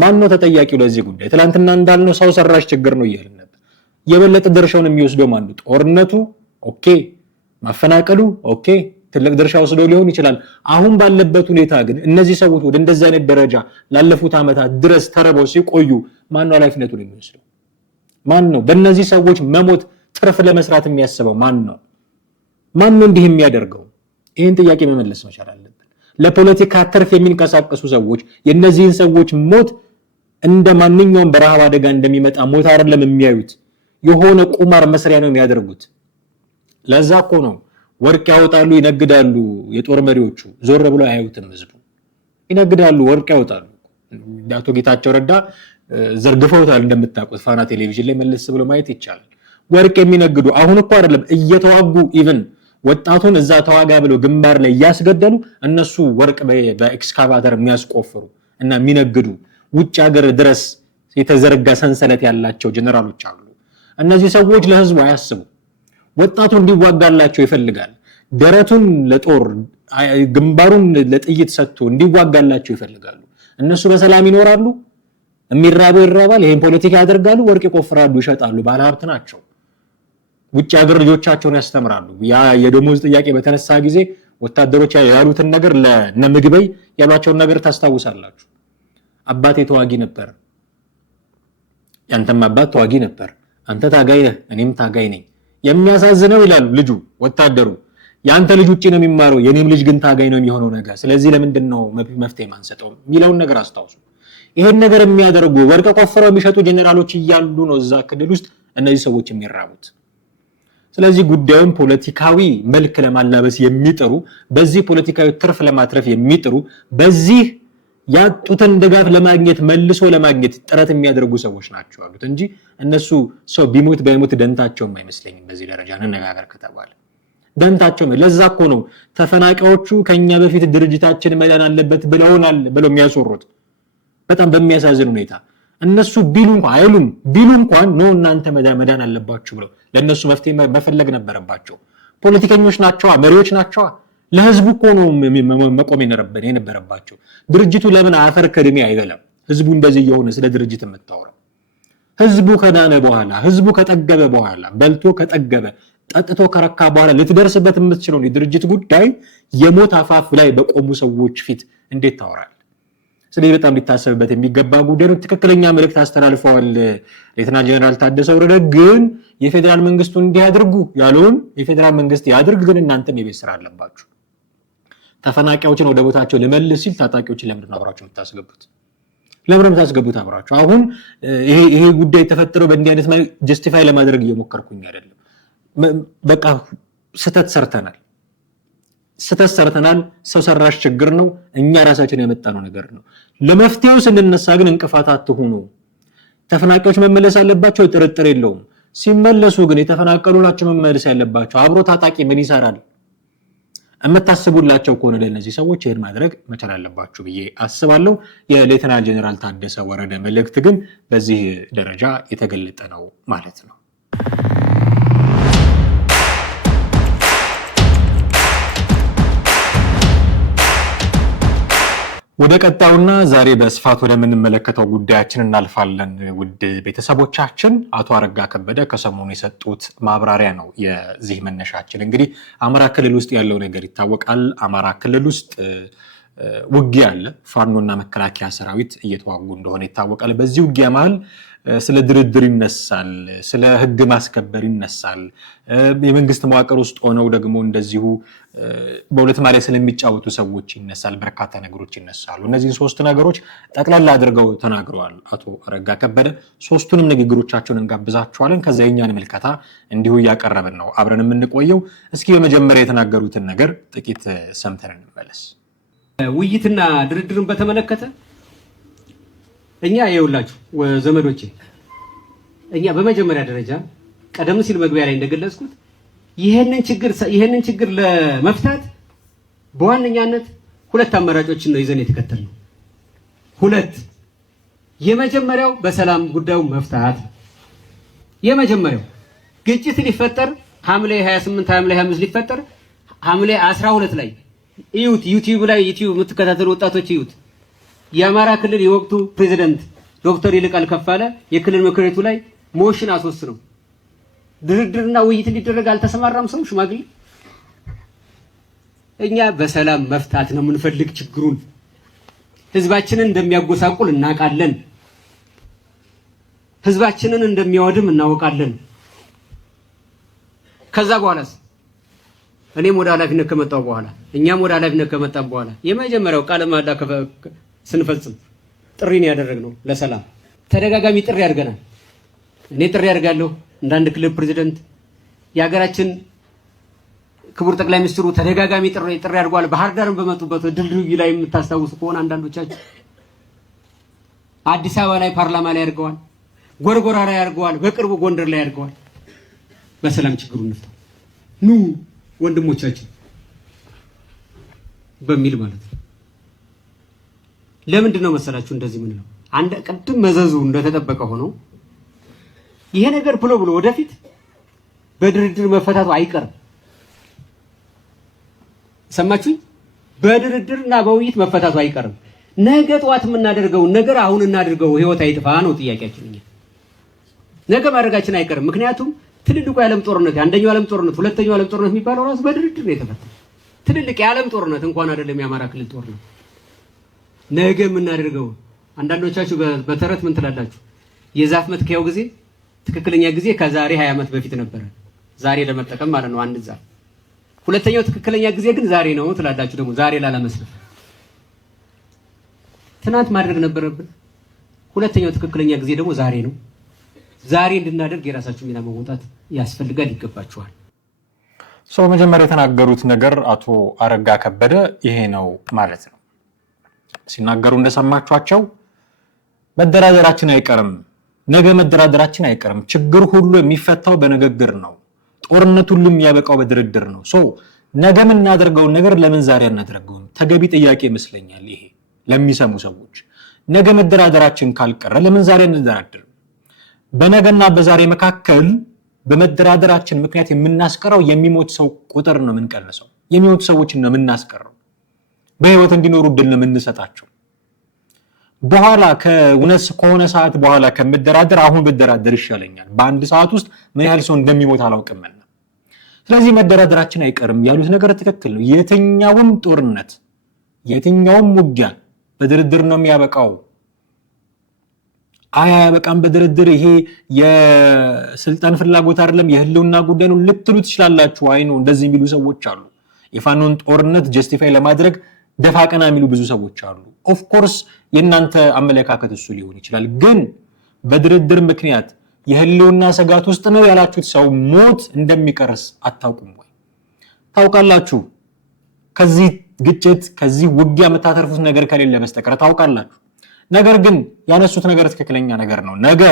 ማን ነው ተጠያቂው ለዚህ ጉዳይ? ትላንትና እንዳልነው ሰው ሰራሽ ችግር ነው እያልን ነበር። የበለጠ ድርሻውን የሚወስደው ማን ነው? ጦርነቱ ኦኬ፣ ማፈናቀሉ ኦኬ፣ ትልቅ ድርሻ ወስዶ ሊሆን ይችላል። አሁን ባለበት ሁኔታ ግን እነዚህ ሰዎች ወደ እንደዚህ አይነት ደረጃ ላለፉት ዓመታት ድረስ ተረበው ሲቆዩ ማን ነው ኃላፊነቱን የሚወስደው? ማን ነው በእነዚህ ሰዎች መሞት ትርፍ ለመስራት የሚያስበው? ማን ነው እንዲህ የሚያደርገው? ይህን ጥያቄ መመለስ መቻል አለብን። ለፖለቲካ ትርፍ የሚንቀሳቀሱ ሰዎች የእነዚህን ሰዎች ሞት እንደ ማንኛውም በረሃብ አደጋ እንደሚመጣ ሞት አይደለም የሚያዩት፣ የሆነ ቁማር መስሪያ ነው የሚያደርጉት። ለዛ እኮ ነው ወርቅ ያወጣሉ፣ ይነግዳሉ። የጦር መሪዎቹ ዞር ብለው አያዩትም። ህዝቡ ይነግዳሉ፣ ወርቅ ያወጣሉ። አቶ ጌታቸው ረዳ ዘርግፈውታል እንደምታውቁት፣ ፋና ቴሌቪዥን ላይ መለስ ብሎ ማየት ይቻላል። ወርቅ የሚነግዱ አሁን እኮ አይደለም እየተዋጉ ኢቭን ወጣቱን እዛ ተዋጋ ብለው ግንባር ላይ እያስገደሉ እነሱ ወርቅ በኤክስካቫተር የሚያስቆፍሩ እና የሚነግዱ ውጭ ሀገር ድረስ የተዘረጋ ሰንሰለት ያላቸው ጀነራሎች አሉ። እነዚህ ሰዎች ለህዝቡ አያስቡ። ወጣቱ እንዲዋጋላቸው ይፈልጋል። ደረቱን ለጦር ግንባሩን ለጥይት ሰጥቶ እንዲዋጋላቸው ይፈልጋሉ። እነሱ በሰላም ይኖራሉ። የሚራበው ይራባል። ይሄን ፖለቲካ ያደርጋሉ። ወርቅ ይቆፍራሉ፣ ይሸጣሉ። ባለሀብት ናቸው። ውጭ ሀገር ልጆቻቸውን ያስተምራሉ። ያ የደሞዝ ጥያቄ በተነሳ ጊዜ ወታደሮች ያሉትን ነገር ለነምግበይ ያሏቸውን ነገር ታስታውሳላችሁ። አባቴ ተዋጊ ነበር፣ ያንተም አባት ተዋጊ ነበር፣ አንተ ታጋይ ነህ፣ እኔም ታጋይ ነኝ። የሚያሳዝነው ይላል ልጁ ወታደሩ ያንተ ልጅ ውጪ ነው የሚማረው የኔም ልጅ ግን ታጋይ ነው የሚሆነው ነገር። ስለዚህ ለምንድን ነው መፍትሄ ማንሰጠው የሚለውን ነገር አስታውሱ። ይሄን ነገር የሚያደርጉ ወርቀ ቆፍረው የሚሸጡ ጄኔራሎች እያሉ ነው እዛ ክልል ውስጥ እነዚህ ሰዎች የሚራቡት። ስለዚህ ጉዳዩን ፖለቲካዊ መልክ ለማላበስ የሚጥሩ በዚህ ፖለቲካዊ ትርፍ ለማትረፍ የሚጥሩ በዚህ ያጡትን ድጋፍ ለማግኘት መልሶ ለማግኘት ጥረት የሚያደርጉ ሰዎች ናቸው አሉት እንጂ እነሱ ሰው ቢሞት ባይሞት ደንታቸውም አይመስለኝም። በዚህ ደረጃ እንነጋገር ከተባለ ደንታቸው ለዛ እኮ ነው ተፈናቃዮቹ ከኛ በፊት ድርጅታችን መዳን አለበት ብለውናል ብለው የሚያስወሩት። በጣም በሚያሳዝን ሁኔታ እነሱ ቢሉ እንኳን አይሉም ቢሉ እንኳን ነው እናንተ መዳን አለባችሁ ብለው ለነሱ መፍትሄ መፈለግ ነበረባቸው። ፖለቲከኞች ናቸው፣ መሪዎች ናቸው። ለህዝቡ እኮ ነው መቆም የነበረባቸው። ድርጅቱ ለምን አፈር ከድሜ አይበላም? ህዝቡ እንደዚህ የሆነ ስለ ድርጅት የምታወራው ህዝቡ ከዳነ በኋላ ህዝቡ ከጠገበ በኋላ በልቶ ከጠገበ ጠጥቶ ከረካ በኋላ ልትደርስበት የምትችለው የድርጅት ጉዳይ የሞት አፋፍ ላይ በቆሙ ሰዎች ፊት እንዴት ታወራል? ስለዚህ በጣም ሊታሰብበት የሚገባ ጉዳይ ነው። ትክክለኛ መልእክት አስተላልፈዋል ሌተናል ጀነራል ታደሰ ወረደ። ግን የፌደራል መንግስቱ እንዲያደርጉ ያለውን የፌደራል መንግስት ያድርግ፣ ግን እናንተም የቤት ስራ አለባችሁ። ተፈናቃዮችን ወደ ቦታቸው ለመልስ ሲል ታጣቂዎችን ለምንድን ነው አብራችሁ የምታስገቡት? ለምን የምታስገቡት አብራችሁ? አሁን ይሄ ጉዳይ የተፈጠረው በእንዲህ አይነት ጀስቲፋይ ለማድረግ እየሞከርኩኝ አይደለም። በቃ ስተት ሰርተናል። ሰው ሰራሽ ችግር ነው፣ እኛ ራሳችን ያመጣነው ነገር ነው። ለመፍትሄው ስንነሳ ግን እንቅፋት አትሁኑ። ተፈናቃዮች መመለስ አለባቸው፣ ጥርጥር የለውም። ሲመለሱ ግን የተፈናቀሉ ናቸው መመለስ ያለባቸው። አብሮ ታጣቂ ምን ይሰራል? የምታስቡላቸው ከሆነ ለእነዚህ ሰዎች ይህን ማድረግ መቻል አለባችሁ ብዬ አስባለሁ። የሌተናል ጀነራል ታደሰ ወረደ መልእክት ግን በዚህ ደረጃ የተገለጠ ነው ማለት ነው። ወደ ቀጣውና ዛሬ በስፋት ወደምንመለከተው ጉዳያችን እናልፋለን። ውድ ቤተሰቦቻችን አቶ አረጋ ከበደ ከሰሞኑ የሰጡት ማብራሪያ ነው የዚህ መነሻችን። እንግዲህ አማራ ክልል ውስጥ ያለው ነገር ይታወቃል። አማራ ክልል ውስጥ ውጊያ አለ። ፋኖና መከላከያ ሰራዊት እየተዋጉ እንደሆነ ይታወቃል። በዚህ ውጊያ መሃል ስለ ድርድር ይነሳል፣ ስለ ህግ ማስከበር ይነሳል። የመንግስት መዋቅር ውስጥ ሆነው ደግሞ እንደዚሁ በሁለት ማሊያ ስለሚጫወቱ ሰዎች ይነሳል። በርካታ ነገሮች ይነሳሉ። እነዚህን ሶስት ነገሮች ጠቅላላ አድርገው ተናግረዋል አቶ አረጋ ከበደ። ሶስቱንም ንግግሮቻቸውን እንጋብዛቸዋለን። ከዛ የኛን ምልከታ እንዲሁ እያቀረብን ነው አብረን የምንቆየው። እስኪ በመጀመሪያ የተናገሩትን ነገር ጥቂት ሰምተን እንመለስ። ውይይትና ድርድርን በተመለከተ እኛ የውላችሁ ዘመዶቼ እኛ በመጀመሪያ ደረጃ ቀደም ሲል መግቢያ ላይ እንደገለጽኩት ይሄንን ችግር ለመፍታት በዋነኛነት ሁለት አማራጮችን ነው ይዘን የተከተልነው። ሁለት፣ የመጀመሪያው በሰላም ጉዳዩ መፍታት። የመጀመሪያው ግጭት ሊፈጠር ሐምሌ 28 ሐምሌ 25 ሊፈጠር ሐምሌ 12 ላይ ዩቲዩብ ላይ የምትከታተሉ ወጣቶች ይዩት። የአማራ ክልል የወቅቱ ፕሬዝዳንት ዶክተር ይልቃል ከፋለ የክልል ምክር ቤቱ ላይ ሞሽን አስወስነው ድርድርና ውይይት ሊደረግ አልተሰማራም ሰው ሽማግሌ። እኛ በሰላም መፍታት ነው የምንፈልግ። ችግሩን ህዝባችንን እንደሚያጎሳቁል እናውቃለን። ህዝባችንን እንደሚያወድም እናውቃለን። ከዛ በኋላስ እኔም ወደ ኃላፊነት ከመጣሁ በኋላ እኛም ወደ ኃላፊነት ከመጣን በኋላ የመጀመሪያው ቃለ መሃላ ስንፈጽም ጥሪ ነው ያደረግነው። ለሰላም ተደጋጋሚ ጥሪ አድርገናል። እኔ ጥሪ አድርጋለሁ እንደ አንድ ክልል ፕሬዝዳንት። የሀገራችን ክቡር ጠቅላይ ሚኒስትሩ ተደጋጋሚ ጥሪ አድርጓል። ባህር ዳርን በመጡበት ድልድዩ ላይ የምታስታውሱ ከሆነ አንዳንዶቻችሁ አዲስ አበባ ላይ ፓርላማ ላይ አድርገዋል፣ ጎርጎራ ላይ አድርገዋል፣ በቅርቡ ጎንደር ላይ አድርገዋል። በሰላም ችግሩን እንፍታው ኑ ወንድሞቻችን በሚል ማለት ነው። ለምንድን ነው መሰላችሁ እንደዚህ ምን ነው አንድ ቅድም መዘዙ እንደተጠበቀ ሆኖ ይሄ ነገር ብሎ ወደፊት በድርድር መፈታቱ አይቀርም። ሰማችሁኝ? በድርድርና በውይይት መፈታቱ አይቀርም። ነገ ጠዋት የምናደርገው ነገር አሁን እናድርገው፣ ህይወት አይጥፋ ነው ጥያቄያችን። ነገ ማድረጋችን አይቀርም። ምክንያቱም ትልልቁ የዓለም ጦርነት፣ አንደኛው ዓለም ጦርነት፣ ሁለተኛው ዓለም ጦርነት የሚባለው ራሱ በድርድር ነው የተፈታው። ትልልቅ የዓለም ጦርነት እንኳን አይደለም የአማራ ክልል ጦርነት። ነገ የምናደርገው አንዳንዶቻችሁ በተረት ምን ትላላችሁ? የዛፍ መትከያው ጊዜ ትክክለኛ ጊዜ ከዛሬ 20 ዓመት በፊት ነበር፣ ዛሬ ለመጠቀም ማለት ነው አንድ ዛፍ። ሁለተኛው ትክክለኛ ጊዜ ግን ዛሬ ነው ትላላችሁ፣ ደግሞ ዛሬ ላለመስለፍ ትናንት ማድረግ ነበረብን። ሁለተኛው ትክክለኛ ጊዜ ደግሞ ዛሬ ነው። ዛሬ እንድናደርግ የራሳችሁ ሚና መወጣት ያስፈልጋል፣ ይገባችኋል። ሰው መጀመሪያ የተናገሩት ነገር አቶ አረጋ ከበደ ይሄ ነው ማለት ነው። ሲናገሩ እንደሰማችኋቸው መደራደራችን አይቀርም፣ ነገ መደራደራችን አይቀርም፣ ችግር ሁሉ የሚፈታው በንግግር ነው፣ ጦርነት ሁሉ የሚያበቃው በድርድር ነው። ነገ የምናደርገውን ነገር ለምን ዛሬ አናደርገውም? ተገቢ ጥያቄ ይመስለኛል ይሄ ለሚሰሙ ሰዎች። ነገ መደራደራችን ካልቀረ ለምን ዛሬ እንደራደር? በነገና በዛሬ መካከል በመደራደራችን ምክንያት የምናስቀረው የሚሞት ሰው ቁጥር ነው የምንቀንሰው፣ የሚሞት ሰዎችን ነው የምናስቀረው፣ በህይወት እንዲኖሩ ድል ነው የምንሰጣቸው። በኋላ ከሆነ ሰዓት በኋላ ከምደራደር አሁን ብደራደር ይሻለኛል፣ በአንድ ሰዓት ውስጥ ምን ያህል ሰው እንደሚሞት አላውቅምና። ስለዚህ መደራደራችን አይቀርም ያሉት ነገር ትክክል ነው። የትኛውም ጦርነት የትኛውም ውጊያ በድርድር ነው የሚያበቃው። አያበቃም በድርድር። ይሄ የስልጣን ፍላጎት አይደለም የህልውና ጉዳይ ነው ልትሉ ትችላላችሁ። አይ ነው እንደዚህ የሚሉ ሰዎች አሉ። የፋኖን ጦርነት ጀስቲፋይ ለማድረግ ደፋ ቀና የሚሉ ብዙ ሰዎች አሉ። ኦፍ ኮርስ የእናንተ አመለካከት እሱ ሊሆን ይችላል። ግን በድርድር ምክንያት የህልውና ስጋት ውስጥ ነው ያላችሁት ሰው ሞት እንደሚቀርስ አታውቁም ወይ? ታውቃላችሁ። ከዚህ ግጭት ከዚህ ውጊያ የምታተርፉት ነገር ከሌለ በስተቀር ታውቃላችሁ። ነገር ግን ያነሱት ነገር ትክክለኛ ነገር ነው። ነገ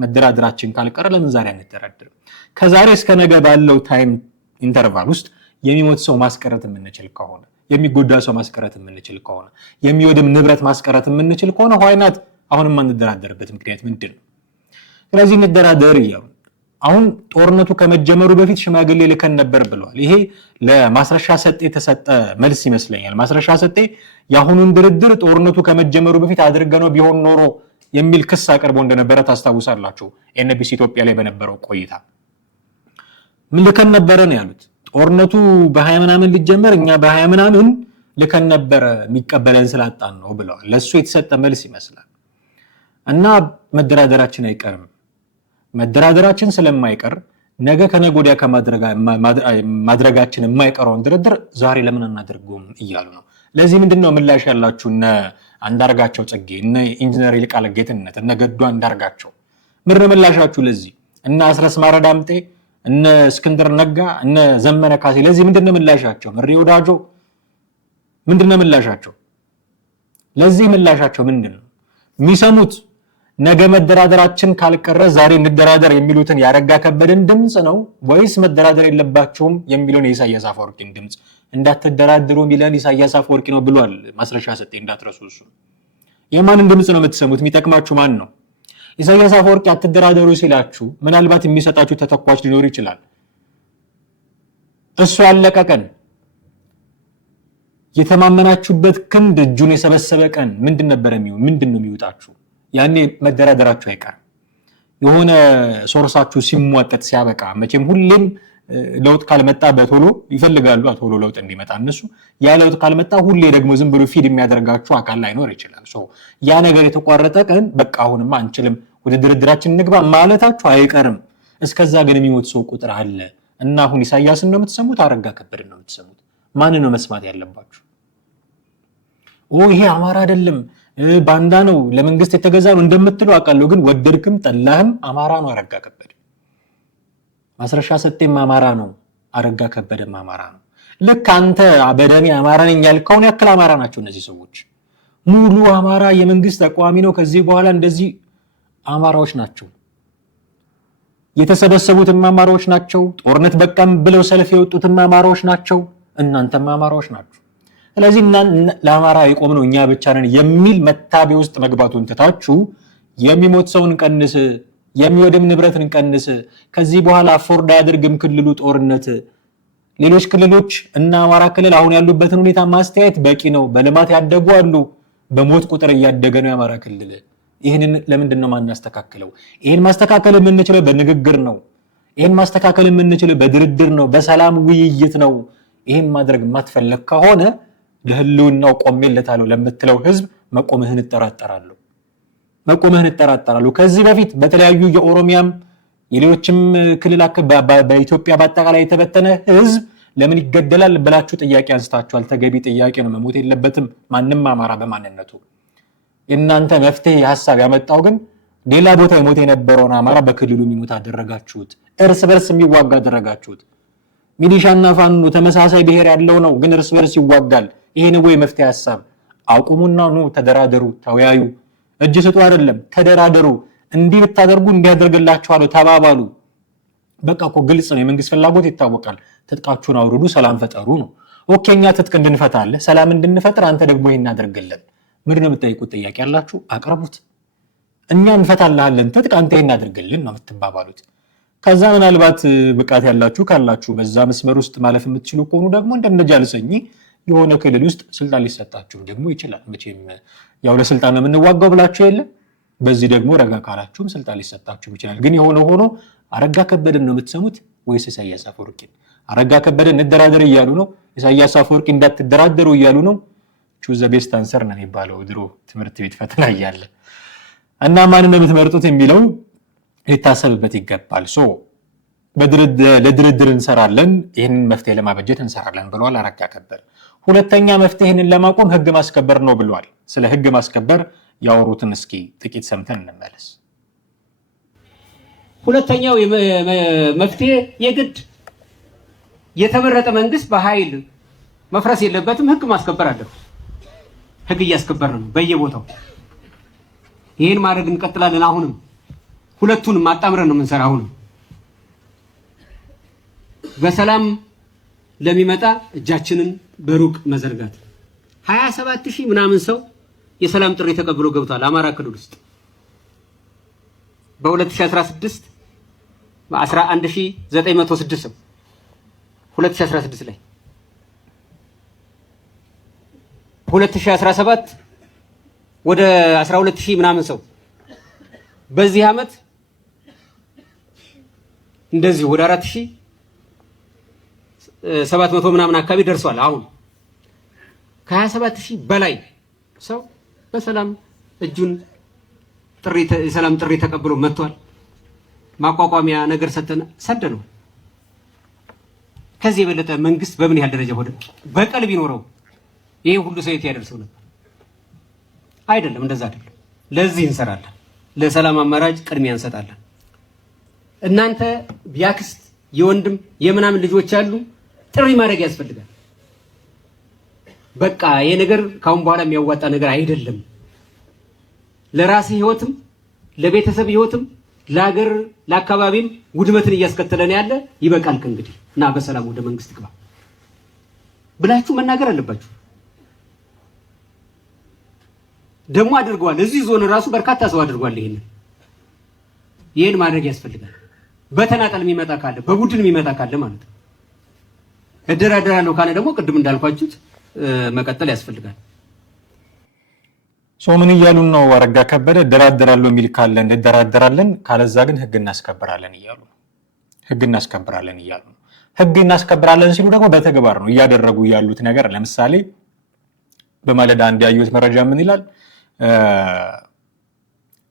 መደራደራችን ካልቀረ ለምን ዛሬ አንደራደርም? ከዛሬ እስከ ነገ ባለው ታይም ኢንተርቫል ውስጥ የሚሞት ሰው ማስቀረት የምንችል ከሆነ፣ የሚጎዳ ሰው ማስቀረት የምንችል ከሆነ፣ የሚወድም ንብረት ማስቀረት የምንችል ከሆነ ዋይናት አሁንም አንደራደርበት ምክንያት ምንድን ነው? ስለዚህ እንደራደር እያሉ አሁን ጦርነቱ ከመጀመሩ በፊት ሽማግሌ ልከን ነበር ብለዋል። ይሄ ለማስረሻ ሰጤ የተሰጠ መልስ ይመስለኛል። ማስረሻ ሰጤ የአሁኑን ድርድር ጦርነቱ ከመጀመሩ በፊት አድርገነው ቢሆን ኖሮ የሚል ክስ አቅርቦ እንደነበረ ታስታውሳላችሁ። ኤንቢሲ ኢትዮጵያ ላይ በነበረው ቆይታ ምን ልከን ነበረ ነው ያሉት። ጦርነቱ በ20 ምናምን ሊጀመር እኛ በ20 ምናምን ልከን ነበረ የሚቀበለን ስላጣን ነው ብለዋል። ለሱ የተሰጠ መልስ ይመስላል። እና መደራደራችን አይቀርም። መደራደራችን ስለማይቀር ነገ ከነገ ወዲያ ማድረጋችን የማይቀረውን ድርድር ዛሬ ለምን አናደርገውም እያሉ ነው። ለዚህ ምንድነው ምላሽ ያላችሁ? እነ አንዳርጋቸው ጽጌ፣ እነ ኢንጂነር ይልቃል ጌትነት፣ እነ ገዱ አንዳርጋቸው ምንድነው ምላሻችሁ ለዚህ? እነ አስረስ ማረ ዳምጤ፣ እነ እስክንድር ነጋ፣ እነ ዘመነ ካሴ ለዚህ ምንድነው ምላሻቸው? ምሪ ወዳጆ ምንድነው ምላሻቸው? ለዚህ ምላሻቸው ምንድነው? የሚሰሙት ነገ መደራደራችን ካልቀረ ዛሬ እንደራደር የሚሉትን ያረጋ ከበደን ድምጽ ነው ወይስ መደራደር የለባቸውም የሚሉን የኢሳያስ አፈወርቂን ድምጽ? እንዳትደራደሩ ሚለን ኢሳያስ አፈወርቂ ነው ብሏል ማስረሻ ሰጤ፣ እንዳትረሱ። እሱ የማንን ድምጽ ነው የምትሰሙት? የሚጠቅማችሁ ማን ነው? ኢሳያስ አፈወርቂ አትደራደሩ ሲላችሁ ምናልባት የሚሰጣችሁ ተተኳች ሊኖር ይችላል። እሱ ያለቀ ቀን የተማመናችሁበት ክንድ እጁን የሰበሰበ ቀን ምንድን ነበር ምንድን ነው የሚወጣችሁ? ያኔ መደራደራችሁ አይቀርም። የሆነ ሶርሳችሁ ሲሟጠጥ ሲያበቃ መቼም ሁሌም ለውጥ ካልመጣ በቶሎ ይፈልጋሉ ቶሎ ለውጥ እንዲመጣ እነሱ። ያ ለውጥ ካልመጣ ሁሌ ደግሞ ዝም ብሎ ፊድ የሚያደርጋችሁ አካል ላይኖር ይችላል። ያ ነገር የተቋረጠ ቀን በቃ አሁንማ አንችልም ወደ ድርድራችን እንግባ ማለታችሁ አይቀርም። እስከዛ ግን የሚሞት ሰው ቁጥር አለ እና አሁን ኢሳያስን ነው የምትሰሙት? አረጋ ከበደን ነው የምትሰሙት? ማንን ነው መስማት ያለባችሁ? ይሄ አማራ አይደለም ባንዳ ነው ለመንግስት የተገዛ ነው እንደምትሉ አውቃለሁ። ግን ወደድክም ጠላህም አማራ ነው አረጋ ከበደ። ማስረሻ ሰጤም አማራ ነው፣ አረጋ ከበደም አማራ ነው። ልክ አንተ በደሜ አማራ ነኝ ያልከውን ያክል አማራ ናቸው እነዚህ ሰዎች። ሙሉ አማራ የመንግስት ተቋሚ ነው ከዚህ በኋላ እንደዚህ አማራዎች ናቸው። የተሰበሰቡትም አማራዎች ናቸው። ጦርነት በቃም ብለው ሰልፍ የወጡትም አማራዎች ናቸው። እናንተም አማራዎች ናቸው። ስለዚህ ለአማራ የቆም ነው እኛ ብቻ ነን የሚል መታበይ ውስጥ መግባቱን ትታችሁ የሚሞት ሰውን ቀንስ፣ የሚወድም ንብረትን ቀንስ፣ ከዚህ በኋላ አፎርድ አያድርግም ክልሉ ጦርነት፣ ሌሎች ክልሎች እና አማራ ክልል አሁን ያሉበትን ሁኔታ ማስተያየት በቂ ነው። በልማት ያደጉ አሉ፣ በሞት ቁጥር እያደገ ነው የአማራ ክልል። ይህንን ለምንድን ነው ማናስተካክለው? ይህን ማስተካከል የምንችለው በንግግር ነው። ይህን ማስተካከል የምንችለው በድርድር ነው፣ በሰላም ውይይት ነው። ይህን ማድረግ የማትፈለግ ከሆነ ለህልውናው ቆሜለታለሁ ለምትለው ህዝብ መቆምህን እጠራጠራለሁ። መቆምህን እጠራጠራለሁ። ከዚህ በፊት በተለያዩ የኦሮሚያም የሌሎችም ክልል በኢትዮጵያ በአጠቃላይ የተበተነ ህዝብ ለምን ይገደላል ብላችሁ ጥያቄ አንስታችኋል። ተገቢ ጥያቄ ነው። መሞት የለበትም ማንም አማራ በማንነቱ። እናንተ መፍትሄ ሐሳብ ያመጣው ግን ሌላ ቦታ የሞት የነበረውን አማራ በክልሉ የሚሞት አደረጋችሁት። እርስ በርስ የሚዋጋ አደረጋችሁት። ሚሊሻና ፋኖ ተመሳሳይ ብሔር ያለው ነው ግን እርስ በርስ ይዋጋል። ይሄን ወይ መፍትሄ ሐሳብ አቁሙና ነው ተደራደሩ፣ ተወያዩ። እጅ ስጡ አይደለም ተደራደሩ። እንዲህ ብታደርጉ እንዲያደርግላችኋል ተባባሉ። በቃ እኮ ግልጽ ነው። የመንግስት ፍላጎት ይታወቃል። ትጥቃችሁን አውርዱ፣ ሰላም ፈጠሩ ነው። ኦኬኛ ትጥቅ እንድንፈታለ ሰላም እንድንፈጥር አንተ ደግሞ ይሄን እናደርግልን። ምንድን ነው የምትጠይቁት? ጥያቄ ያላችሁ አቅርቡት። እኛ እንፈታልሃለን ትጥቅ አንተ ይሄን እናደርግልን ነው የምትባባሉት። ከዛ ምናልባት ብቃት ያላችሁ ካላችሁ በዛ መስመር ውስጥ ማለፍ የምትችሉ ከሆኑ ደግሞ እንደነጃልሰኝ የሆነ ክልል ውስጥ ስልጣን ሊሰጣችሁ ደግሞ ይችላል። መቼም ያው ለስልጣን ነው የምንዋጋው ብላችሁ የለ። በዚህ ደግሞ ረጋ ካላችሁም ስልጣን ሊሰጣችሁ ይችላል። ግን የሆነ ሆኖ አረጋ ከበደን ነው የምትሰሙት ወይስ ኢሳያስ አፈወርቂን? አረጋ ከበደን እንደራደር እያሉ ነው። ኢሳያስ አፈወርቂ እንዳትደራደሩ እያሉ ነው። ቹዝ ዘ ቤስት አንሰር ነው የሚባለው ድሮ ትምህርት ቤት ፈተና እያለ እና ማንን ነው የምትመርጡት የሚለው ሊታሰብበት ይገባል። ለድርድር እንሰራለን፣ ይህንን መፍትሄ ለማበጀት እንሰራለን ብለዋል አረጋ ከበደ። ሁለተኛ መፍትሄ ይህንን ለማቆም ህግ ማስከበር ነው ብለዋል። ስለ ህግ ማስከበር ያወሩትን እስኪ ጥቂት ሰምተን እንመለስ። ሁለተኛው መፍትሄ የግድ የተመረጠ መንግስት በኃይል መፍረስ የለበትም፣ ህግ ማስከበር አለበት። ህግ እያስከበር ነው በየቦታው። ይህን ማድረግ እንቀጥላለን። አሁንም ሁለቱንም አጣምረን ነው የምንሰራ። አሁንም በሰላም ለሚመጣ እጃችንን በሩቅ መዘርጋት። 27000 ምናምን ሰው የሰላም ጥሪ ተቀብሎ ገብቷል አማራ ክልል ውስጥ። በ2016 11906 ሰው 2016 ላይ 2017 ወደ 12000 ምናምን ሰው በዚህ ዓመት እንደዚህ ወደ 4700 ምናምን አካባቢ ደርሷል። አሁን ከ27000 በላይ ሰው በሰላም እጁን የሰላም ጥሪ ተቀብሎ መጥቷል። ማቋቋሚያ ነገር ሰደነው። ከዚህ የበለጠ መንግስት በምን ያህል ደረጃ ሆደ በቀል ቢኖረው ይሄ ሁሉ ሰው የት ያደርሰው ነበር? አይደለም፣ እንደዛ አይደለም። ለዚህ እንሰራለን። ለሰላም አማራጭ ቅድሚያ እንሰጣለን። እናንተ ያክስት የወንድም የምናምን ልጆች አሉ፣ ጥሪ ማድረግ ያስፈልጋል። በቃ ይሄ ነገር ካሁን በኋላ የሚያዋጣ ነገር አይደለም። ለራስ ህይወትም ለቤተሰብ ህይወትም ለሀገር ለአካባቢም ውድመትን እያስከተለን ያለ ይበቃል ከእንግዲህ እና በሰላም ወደ መንግስት ግባ ብላችሁ መናገር አለባችሁ። ደግሞ አድርገዋል። እዚህ ዞን ራሱ በርካታ ሰው አድርጓል። ይሄን ማድረግ ያስፈልጋል። በተናጠል የሚመጣ ካለ በቡድን የሚመጣ ካለ ማለት ነው። እደራደራለሁ ካለ ደግሞ ቅድም እንዳልኳችሁት መቀጠል ያስፈልጋል። ምን እያሉን ነው? አረጋ ከበደ እደራደራለሁ የሚል ካለ እንደራደራለን፣ ካለዛ ግን ህግ እናስከብራለን እያሉ ነው። ህግ እናስከብራለን እያሉ ነው። ህግ እናስከብራለን ሲሉ ደግሞ በተግባር ነው እያደረጉ ያሉት ነገር። ለምሳሌ በማለዳ እንዲያዩት መረጃ ምን ይላል?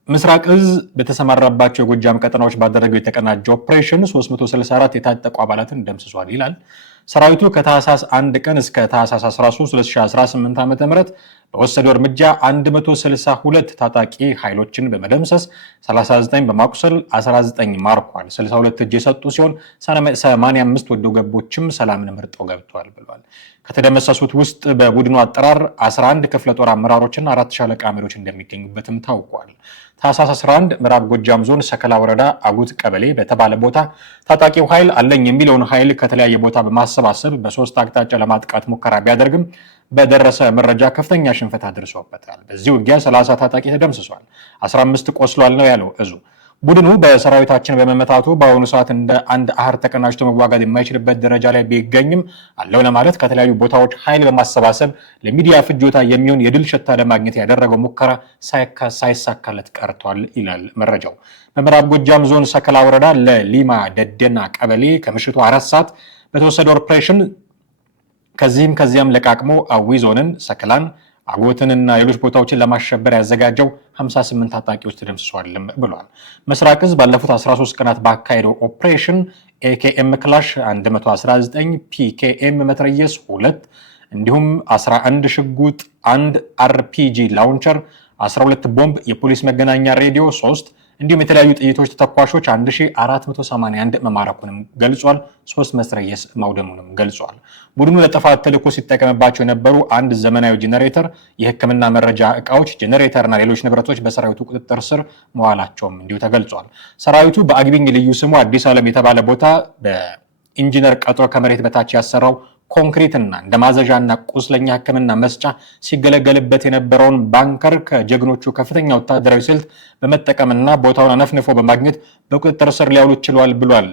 ምስራቅ እዝ በተሰማራባቸው የጎጃም ቀጠናዎች ባደረገው የተቀናጀ ኦፕሬሽን 364 የታጠቁ አባላትን ደምስሷል ይላል። ሰራዊቱ ከታህሳስ 1 ቀን እስከ ታህሳስ 13 2018 ዓ.ም በወሰደው እርምጃ 162 ታጣቂ ኃይሎችን በመደምሰስ 39 በማቁሰል 19 ማርኳል። 62 እጅ የሰጡ ሲሆን 85 ወዶ ገቦችም ሰላምን መርጠው ገብተዋል ብሏል። ከተደመሰሱት ውስጥ በቡድኑ አጠራር 11 ክፍለ ጦር አመራሮችና 4 ሻለቃ መሪዎች እንደሚገኙበትም ታውቋል። ታህሳስ 11 ምዕራብ ጎጃም ዞን ሰከላ ወረዳ አጉት ቀበሌ በተባለ ቦታ ታጣቂው ኃይል አለኝ የሚለውን ኃይል ከተለያየ ቦታ በማሰባሰብ በሶስት አቅጣጫ ለማጥቃት ሙከራ ቢያደርግም በደረሰ መረጃ ከፍተኛ ሽንፈት አድርሶበታል። በዚህ ውጊያ 30 ታጣቂ ተደምስሷል፣ 15 ቆስሏል ነው ያለው እዙ። ቡድኑ በሰራዊታችን በመመታቱ በአሁኑ ሰዓት እንደ አንድ አህር ተቀናጅቶ መዋጋት የማይችልበት ደረጃ ላይ ቢገኝም አለው ለማለት ከተለያዩ ቦታዎች ኃይል በማሰባሰብ ለሚዲያ ፍጆታ የሚሆን የድል ሽታ ለማግኘት ያደረገው ሙከራ ሳይሳካለት ቀርቷል ይላል መረጃው። በምዕራብ ጎጃም ዞን ሰከላ ወረዳ ለሊማ ደደና ቀበሌ ከምሽቱ 4 ሰዓት በተወሰደ ኦፕሬሽን ከዚህም ከዚያም ለቃቅሞ አዊ ዞንን፣ ሰከላን፣ አጎትንና ሌሎች ቦታዎችን ለማሸበር ያዘጋጀው 58 ታጣቂዎች ተደምስሷልም ብሏል። ምስራቅ እዝ ባለፉት 13 ቀናት ባካሄደው ኦፕሬሽን ኤኬኤም ክላሽ 119፣ ፒኬኤም መትረየስ 2 እንዲሁም 11 ሽጉጥ፣ 1 አርፒጂ ላውንቸር፣ 12 ቦምብ፣ የፖሊስ መገናኛ ሬዲዮ 3 እንዲሁም የተለያዩ ጥይቶች ተተኳሾች 1481 መማረኩንም ገልጿል። 3 መትረየስ ማውደሙንም ገልጿል። ቡድኑ ለጥፋት ተልዕኮ ሲጠቀምባቸው የነበሩ አንድ ዘመናዊ ጄኔሬተር፣ የሕክምና መረጃ ዕቃዎች፣ ጄኔሬተርና ሌሎች ንብረቶች በሰራዊቱ ቁጥጥር ስር መዋላቸውም እንዲሁ ተገልጿል። ሰራዊቱ በአግቢኝ ልዩ ስሙ አዲስ ዓለም የተባለ ቦታ በኢንጂነር ቀጥሮ ከመሬት በታች ያሰራው ኮንክሪትና እንደ ማዘዣና ቁስለኛ ሕክምና መስጫ ሲገለገልበት የነበረውን ባንከር ከጀግኖቹ ከፍተኛ ወታደራዊ ስልት በመጠቀምና ቦታውን አነፍንፎ በማግኘት በቁጥጥር ስር ሊያውሉት ችሏል ብሏል።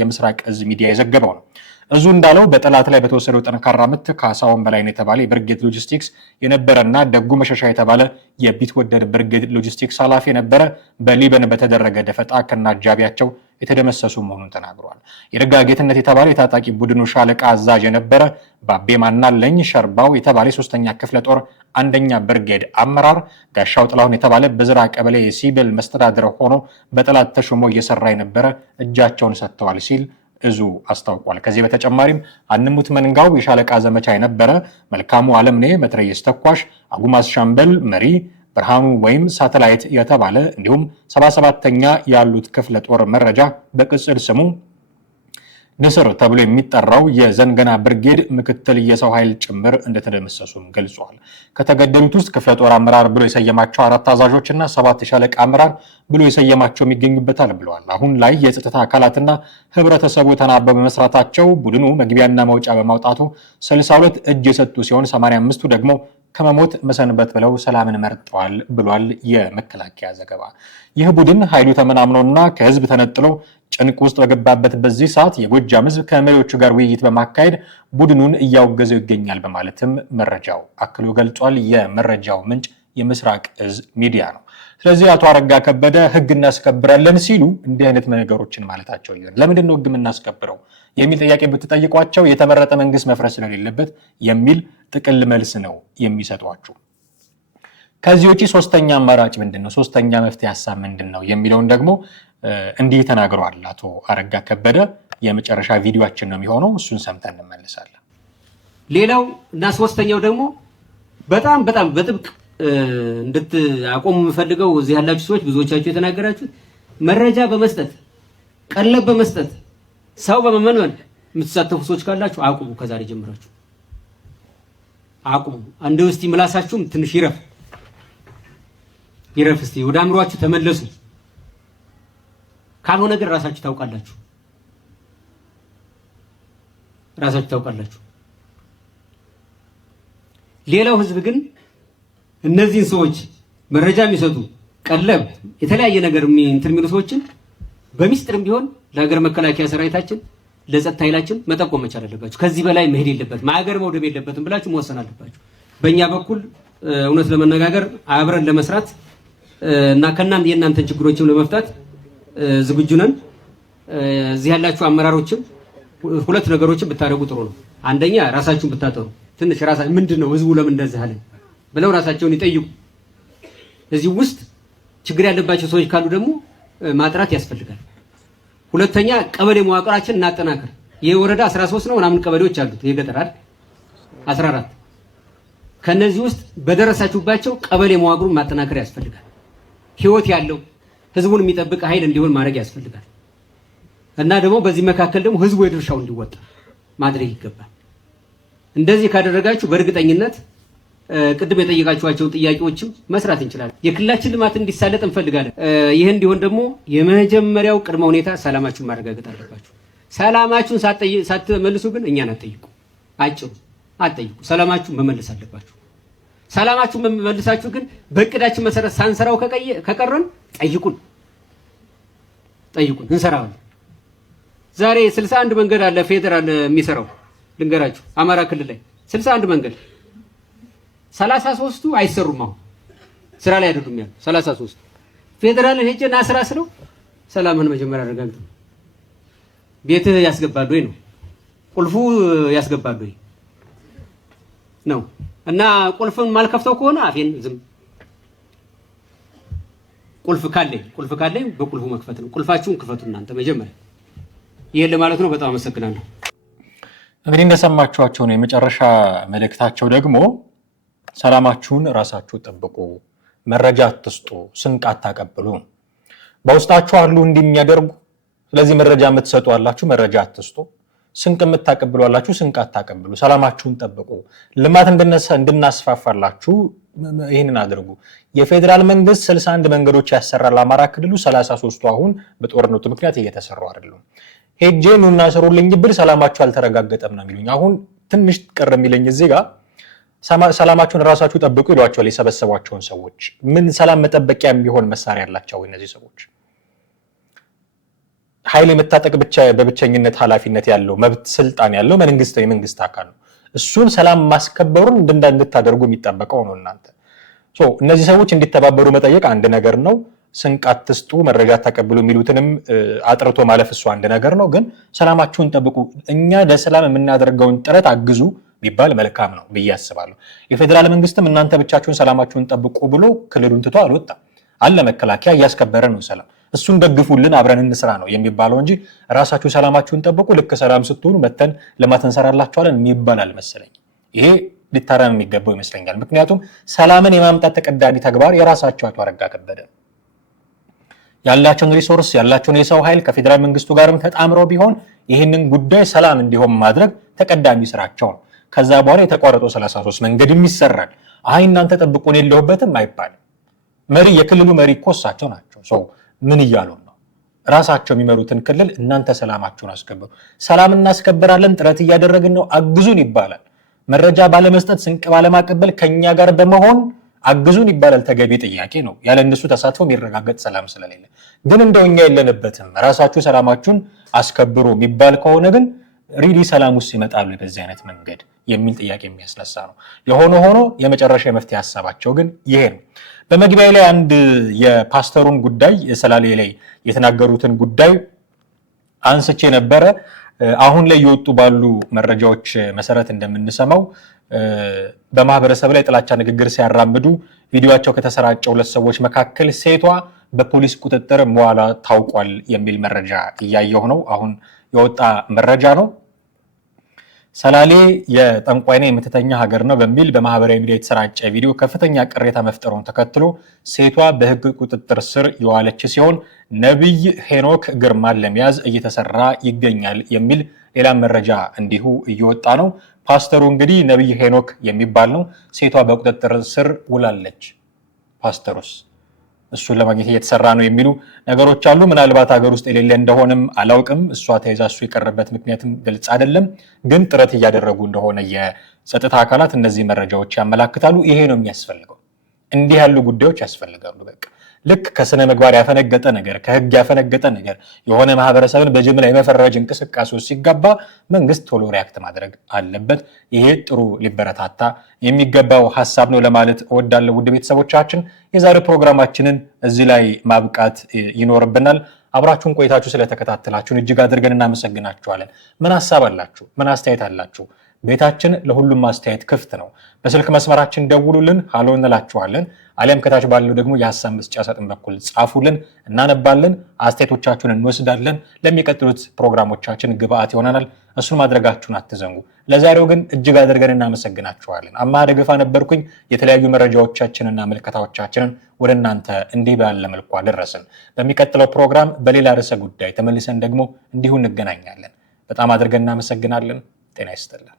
የምስራቅ እዝ ሚዲያ የዘገበው ነው። እዙ እንዳለው በጠላት ላይ በተወሰደው ጠንካራ ምት ካሳሁን በላይነህ የተባለ የብርጌድ ሎጂስቲክስ የነበረና ደጉ መሸሻ የተባለ የቢትወደድ ብርጌድ ሎጂስቲክስ ኃላፊ የነበረ በሊበን በተደረገ ደፈጣ ከነአጃቢያቸው የተደመሰሱ መሆኑን ተናግሯል። የደጋ ጌትነት የተባለ የታጣቂ ቡድኑ ሻለቃ አዛዥ የነበረ ባቤ ማናለኝ ሸርባው የተባለ የ3ኛ ክፍለ ጦር 1ኛ ብርጌድ አመራር ጋሻው ጥላሁን የተባለ በዝራ ቀበሌ የሲቪል መስተዳድር ሆኖ በጠላት ተሾሞ እየሰራ የነበረ እጃቸውን ሰጥተዋል ሲል እዙ አስታውቋል። ከዚህ በተጨማሪም አንሙት መንጋው የሻለቃ ዘመቻ የነበረ መልካሙ አለምኔ መትረየስ ተኳሽ፣ አጉማስ ሻምበል መሪ ብርሃኑ ወይም ሳተላይት የተባለ እንዲሁም 77ኛ ያሉት ክፍለ ጦር መረጃ በቅጽል ስሙ ንስር ተብሎ የሚጠራው የዘንገና ብርጌድ ምክትል የሰው ኃይል ጭምር እንደተደመሰሱም ገልጿል። ከተገደሉት ውስጥ ክፍለ ጦር አመራር ብሎ የሰየማቸው 4 አዛዦችና 7 ሻለቃ አመራር ብሎ የሰየማቸው ይገኙበታል ብለዋል። አሁን ላይ የጸጥታ አካላትና ህብረተሰቡ ተናበው በመስራታቸው ቡድኑ መግቢያና መውጫ በማውጣቱ 62 እጅ የሰጡ ሲሆን 85ቱ ደግሞ ከመሞት መሰንበት ብለው ሰላምን መርጠዋል ብሏል የመከላከያ ዘገባ። ይህ ቡድን ኃይሉ ተመናምኖና ከህዝብ ተነጥሎ ጭንቅ ውስጥ በገባበት በዚህ ሰዓት የጎጃም ህዝብ ከመሪዎቹ ጋር ውይይት በማካሄድ ቡድኑን እያወገዘው ይገኛል በማለትም መረጃው አክሎ ገልጿል። የመረጃው ምንጭ የምስራቅ እዝ ሚዲያ ነው። ስለዚህ አቶ አረጋ ከበደ ህግ እናስከብራለን ሲሉ እንዲህ አይነት ነገሮችን ማለታቸው ይሆን? ለምንድን ነው ህግ የምናስከብረው የሚል ጥያቄ ብትጠይቋቸው የተመረጠ መንግስት መፍረስ ስለሌለበት የሚል ጥቅል መልስ ነው የሚሰጧችሁ። ከዚህ ውጪ ሶስተኛ አማራጭ ምንድነው? ሶስተኛ መፍትሄ ሀሳብ ምንድነው የሚለውን ደግሞ እንዲህ ተናግረዋል አቶ አረጋ ከበደ። የመጨረሻ ቪዲዮአችን ነው የሚሆነው፣ እሱን ሰምተን እንመለሳለን። ሌላው እና ሶስተኛው ደግሞ በጣም በጥብቅ እንድታቆሙ የምፈልገው እዚህ ያላችሁ ሰዎች ብዙዎቻችሁ የተናገራችሁት መረጃ በመስጠት ቀለብ በመስጠት ሰው በመመንመን የምትሳተፉ ሰዎች ካላችሁ አቁሙ። ከዛሬ ጀምራችሁ አቁሙ። አንድ እስቲ ምላሳችሁም ትንሽ ይረፍ እስቲ ወደ አእምሯችሁ ተመለሱ። ካልሆነ ግን ራሳችሁ ታውቃላችሁ። ሌላው ህዝብ ግን እነዚህን ሰዎች መረጃ የሚሰጡ ቀለብ የተለያየ ነገር እንትን የሚሉ ሰዎችን በሚስጥርም ቢሆን ለሀገር መከላከያ ሰራዊታችን ለጸጥታ ኃይላችን መጠቆም መቻል አለባችሁ። ከዚህ በላይ መሄድ የለበትም፣ ሀገር መውደብ የለበትም ብላችሁ መወሰን አለባችሁ። በእኛ በኩል እውነት ለመነጋገር አብረን ለመስራት እና የእናንተን ችግሮችም ለመፍታት ዝግጁ ነን። እዚህ ያላችሁ አመራሮችም 2 ነገሮችን ብታደርጉ ጥሩ ነው። አንደኛ ራሳችሁን ብታጠሩ፣ ትንሽ ምንድነው ህዝቡ ለምን እንደዚህ አለ ብለው ራሳቸውን ይጠይቁ። እዚህ ውስጥ ችግር ያለባቸው ሰዎች ካሉ ደግሞ ማጥራት ያስፈልጋል። ሁለተኛ ቀበሌ መዋቅራችን እናጠናክር። የወረዳ 13 ነው ምናምን ቀበሌዎች አሉት፣ የገጠር 14። ከነዚህ ውስጥ በደረሳችሁባቸው ቀበሌ መዋቅሩን ማጠናከር ያስፈልጋል። ህይወት ያለው ህዝቡን የሚጠብቅ ኃይል እንዲሆን ማድረግ ያስፈልጋል። እና ደግሞ በዚህ መካከል ደግሞ ህዝቡ የድርሻው እንዲወጣ ማድረግ ይገባል። እንደዚህ ካደረጋችሁ በእርግጠኝነት ቅድም የጠየቃችኋቸውን ጥያቄዎችም መስራት እንችላለን። የክልላችን ልማት እንዲሳለጥ እንፈልጋለን። ይህ እንዲሆን ደግሞ የመጀመሪያው ቅድመ ሁኔታ ሰላማችሁን ማረጋገጥ አለባችሁ። ሰላማችሁን ሳትመልሱ ግን እኛን አትጠይቁ። አጭሩ አትጠይቁ። ሰላማችሁን መመለስ አለባችሁ። ሰላማችሁን መመልሳችሁ ግን በእቅዳችን መሰረት ሳንሰራው ከቀረን ጠይቁን፣ እንሰራለን። ዛሬ 61 መንገድ አለ ፌደራል የሚሰራው ልንገራችሁ። አማራ ክልል ላይ 61 መንገድ 33ቱ አይሰሩም። አሁን ስራ ላይ አይደሉም ያለው 33 ፌደራልን ሄጄ ና ስራ ስለው ሰላምን መጀመሪያ አረጋግጥ። ቤትህ ያስገባሉ ወይ ነው ቁልፉ ያስገባሉ ወይ? ነው እና ቁልፍን ማልከፍተው ከሆነ አፌን ዝም ቁልፍ ካለኝ በቁልፉ መክፈት ነው። ቁልፋችሁን ክፈቱ እናንተ መጀመሪያ። ይሄን ለማለት ነው። በጣም አመሰግናለሁ። እንግዲህ እንደሰማችኋቸው ነው። የመጨረሻ መልእክታቸው ደግሞ ሰላማችሁን ራሳችሁ ጠብቁ፣ መረጃ አትስጡ፣ ስንቅ አታቀብሉ። በውስጣችሁ አሉ እንዲሚያደርጉ። ስለዚህ መረጃ የምትሰጡ አላችሁ፣ መረጃ አትስጡ። ስንቅ የምታቀብሉ አላችሁ፣ ስንቅ አታቀብሉ። ሰላማችሁን ጠብቁ። ልማት እንድናስፋፋላችሁ ይህንን አድርጉ። የፌዴራል መንግስት 61 መንገዶች ያሰራል። አማራ ክልሉ 33ቱ አሁን በጦርነቱ ምክንያት እየተሰሩ አይደሉም። ሄጄ ኑና ስሩልኝ ብል ሰላማችሁ አልተረጋገጠም ነው የሚሉኝ። አሁን ትንሽ ቅር የሚለኝ እዚህ ጋር ሰላማችሁን ራሳችሁ ጠብቁ ይሏቸዋል የሰበሰቧቸውን ሰዎች። ምን ሰላም መጠበቂያ የሚሆን መሳሪያ ያላቸው እነዚህ ሰዎች? ኃይል የመታጠቅ ብቻ በብቸኝነት ኃላፊነት ያለው መብት ስልጣን ያለው የመንግስት አካል ነው። እሱን ሰላም ማስከበሩን እንድታደርጉ የሚጠበቀው ነው እናንተ። እነዚህ ሰዎች እንዲተባበሩ መጠየቅ አንድ ነገር ነው። ስንቅ አትስጡ፣ መረጃ ተቀብሉ የሚሉትንም አጥርቶ ማለፍ እሱ አንድ ነገር ነው። ግን ሰላማችሁን ጠብቁ፣ እኛ ለሰላም የምናደርገውን ጥረት አግዙ ቢባል መልካም ነው ብዬ አስባለሁ። የፌዴራል መንግስትም እናንተ ብቻችሁን ሰላማችሁን ጠብቁ ብሎ ክልሉን ትቶ አልወጣም አለ። መከላከያ እያስከበረ ነው ሰላም። እሱን ደግፉልን፣ አብረን እንስራ ነው የሚባለው እንጂ ራሳችሁ ሰላማችሁን ጠብቁ፣ ልክ ሰላም ስትሆኑ መተን ልማት እንሰራላችኋለን የሚባል አልመሰለኝ። ይሄ ሊታረም የሚገባው ይመስለኛል። ምክንያቱም ሰላምን የማምጣት ተቀዳሚ ተግባር የራሳቸው አቶ አረጋ ከበደ ያላቸውን ሪሶርስ ያላቸውን የሰው ኃይል ከፌዴራል መንግስቱ ጋርም ተጣምረው ቢሆን ይህንን ጉዳይ ሰላም እንዲሆን ማድረግ ተቀዳሚ ስራቸው ነው። ከዛ በኋላ የተቋረጠው 33 መንገድም ይሰራል። አይ እናንተ ጠብቁን የለሁበትም አይባልም። የክልሉ መሪ እኮ እሳቸው ናቸው። ምን እያሉ ነው? ራሳቸው የሚመሩትን ክልል እናንተ ሰላማችሁን አስከብሩ። ሰላም እናስከብራለን፣ ጥረት እያደረግን ነው፣ አግዙን ይባላል። መረጃ ባለመስጠት ስንቅ ባለማቀበል ከኛ ጋር በመሆን አግዙን ይባላል። ተገቢ ጥያቄ ነው። ያለ እነሱ ተሳትፎ የሚረጋገጥ ሰላም ስለሌለ ግን እንደኛ የለንበትም። ራሳችሁ ሰላማችሁን አስከብሩ የሚባል ከሆነ ግን ሪሊ ሰላም ውስጥ ይመጣሉ በዚህ አይነት መንገድ የሚል ጥያቄ የሚያስነሳ ነው። የሆነ ሆኖ የመጨረሻ የመፍትሄ ሀሳባቸው ግን ይሄ ነው። በመግቢያ ላይ አንድ የፓስተሩን ጉዳይ ሰላሌ ላይ የተናገሩትን ጉዳይ አንስቼ ነበረ። አሁን ላይ የወጡ ባሉ መረጃዎች መሰረት እንደምንሰማው በማህበረሰብ ላይ ጥላቻ ንግግር ሲያራምዱ ቪዲዮቸው ከተሰራጨ 2 ሰዎች መካከል ሴቷ በፖሊስ ቁጥጥር መዋላ ታውቋል የሚል መረጃ እያየሁ ነው። አሁን የወጣ መረጃ ነው። ሰላሌ የጠንቋይና የመተተኛ ሀገር ነው በሚል በማህበራዊ ሚዲያ የተሰራጨ ቪዲዮ ከፍተኛ ቅሬታ መፍጠሩን ተከትሎ ሴቷ በህግ ቁጥጥር ስር የዋለች ሲሆን ነብይ ሄኖክ ግርማን ለመያዝ እየተሰራ ይገኛል የሚል ሌላ መረጃ እንዲሁ እየወጣ ነው። ፓስተሩ እንግዲህ ነብይ ሄኖክ የሚባል ነው። ሴቷ በቁጥጥር ስር ውላለች። ፓስተሩስ እሱን ለማግኘት እየተሰራ ነው የሚሉ ነገሮች አሉ። ምናልባት ሀገር ውስጥ የሌለ እንደሆነም አላውቅም። እሷ ተይዛ እሱ የቀረበት ምክንያትም ግልጽ አይደለም። ግን ጥረት እያደረጉ እንደሆነ የጸጥታ አካላት እነዚህ መረጃዎች ያመላክታሉ። ይሄ ነው የሚያስፈልገው። እንዲህ ያሉ ጉዳዮች ያስፈልጋሉ። በቃ ልክ ከስነ ምግባር ያፈነገጠ ነገር፣ ከህግ ያፈነገጠ ነገር፣ የሆነ ማህበረሰብን በጅምላ የመፈረጅ እንቅስቃሴዎች ሲገባ መንግስት ቶሎ ሪያክት ማድረግ አለበት። ይሄ ጥሩ ሊበረታታ የሚገባው ሀሳብ ነው ለማለት እወዳለሁ። ውድ ቤተሰቦቻችን የዛሬው ፕሮግራማችንን እዚህ ላይ ማብቃት ይኖርብናል። አብራችሁን ቆይታችሁ ስለተከታተላችሁን እጅግ አድርገን እናመሰግናችኋለን። ምን ሀሳብ አላችሁ? ምን አስተያየት አላችሁ? ቤታችን ለሁሉም አስተያየት ክፍት ነው። በስልክ መስመራችን ደውሉልን፣ ሃሎ እንላችኋለን። አሊያም ከታች ባለው ደግሞ የሀሳብ መስጫ ሳጥን በኩል ጻፉልን፣ እናነባለን፣ አስተያየቶቻችሁን እንወስዳለን። ለሚቀጥሉት ፕሮግራሞቻችን ግብአት ይሆናል። እሱን ማድረጋችሁን አትዘንጉ። ለዛሬው ግን እጅግ አድርገን እናመሰግናችኋለን። አማሃ ደገፋ ነበርኩኝ። የተለያዩ መረጃዎቻችንና ምልከታዎቻችንን ወደ እናንተ እንዲህ ባለ መልኩ አደረስን። በሚቀጥለው ፕሮግራም በሌላ ርዕሰ ጉዳይ ተመልሰን ደግሞ እንዲሁ እንገናኛለን። በጣም አድርገን እናመሰግናለን። ጤና ይስጥልን።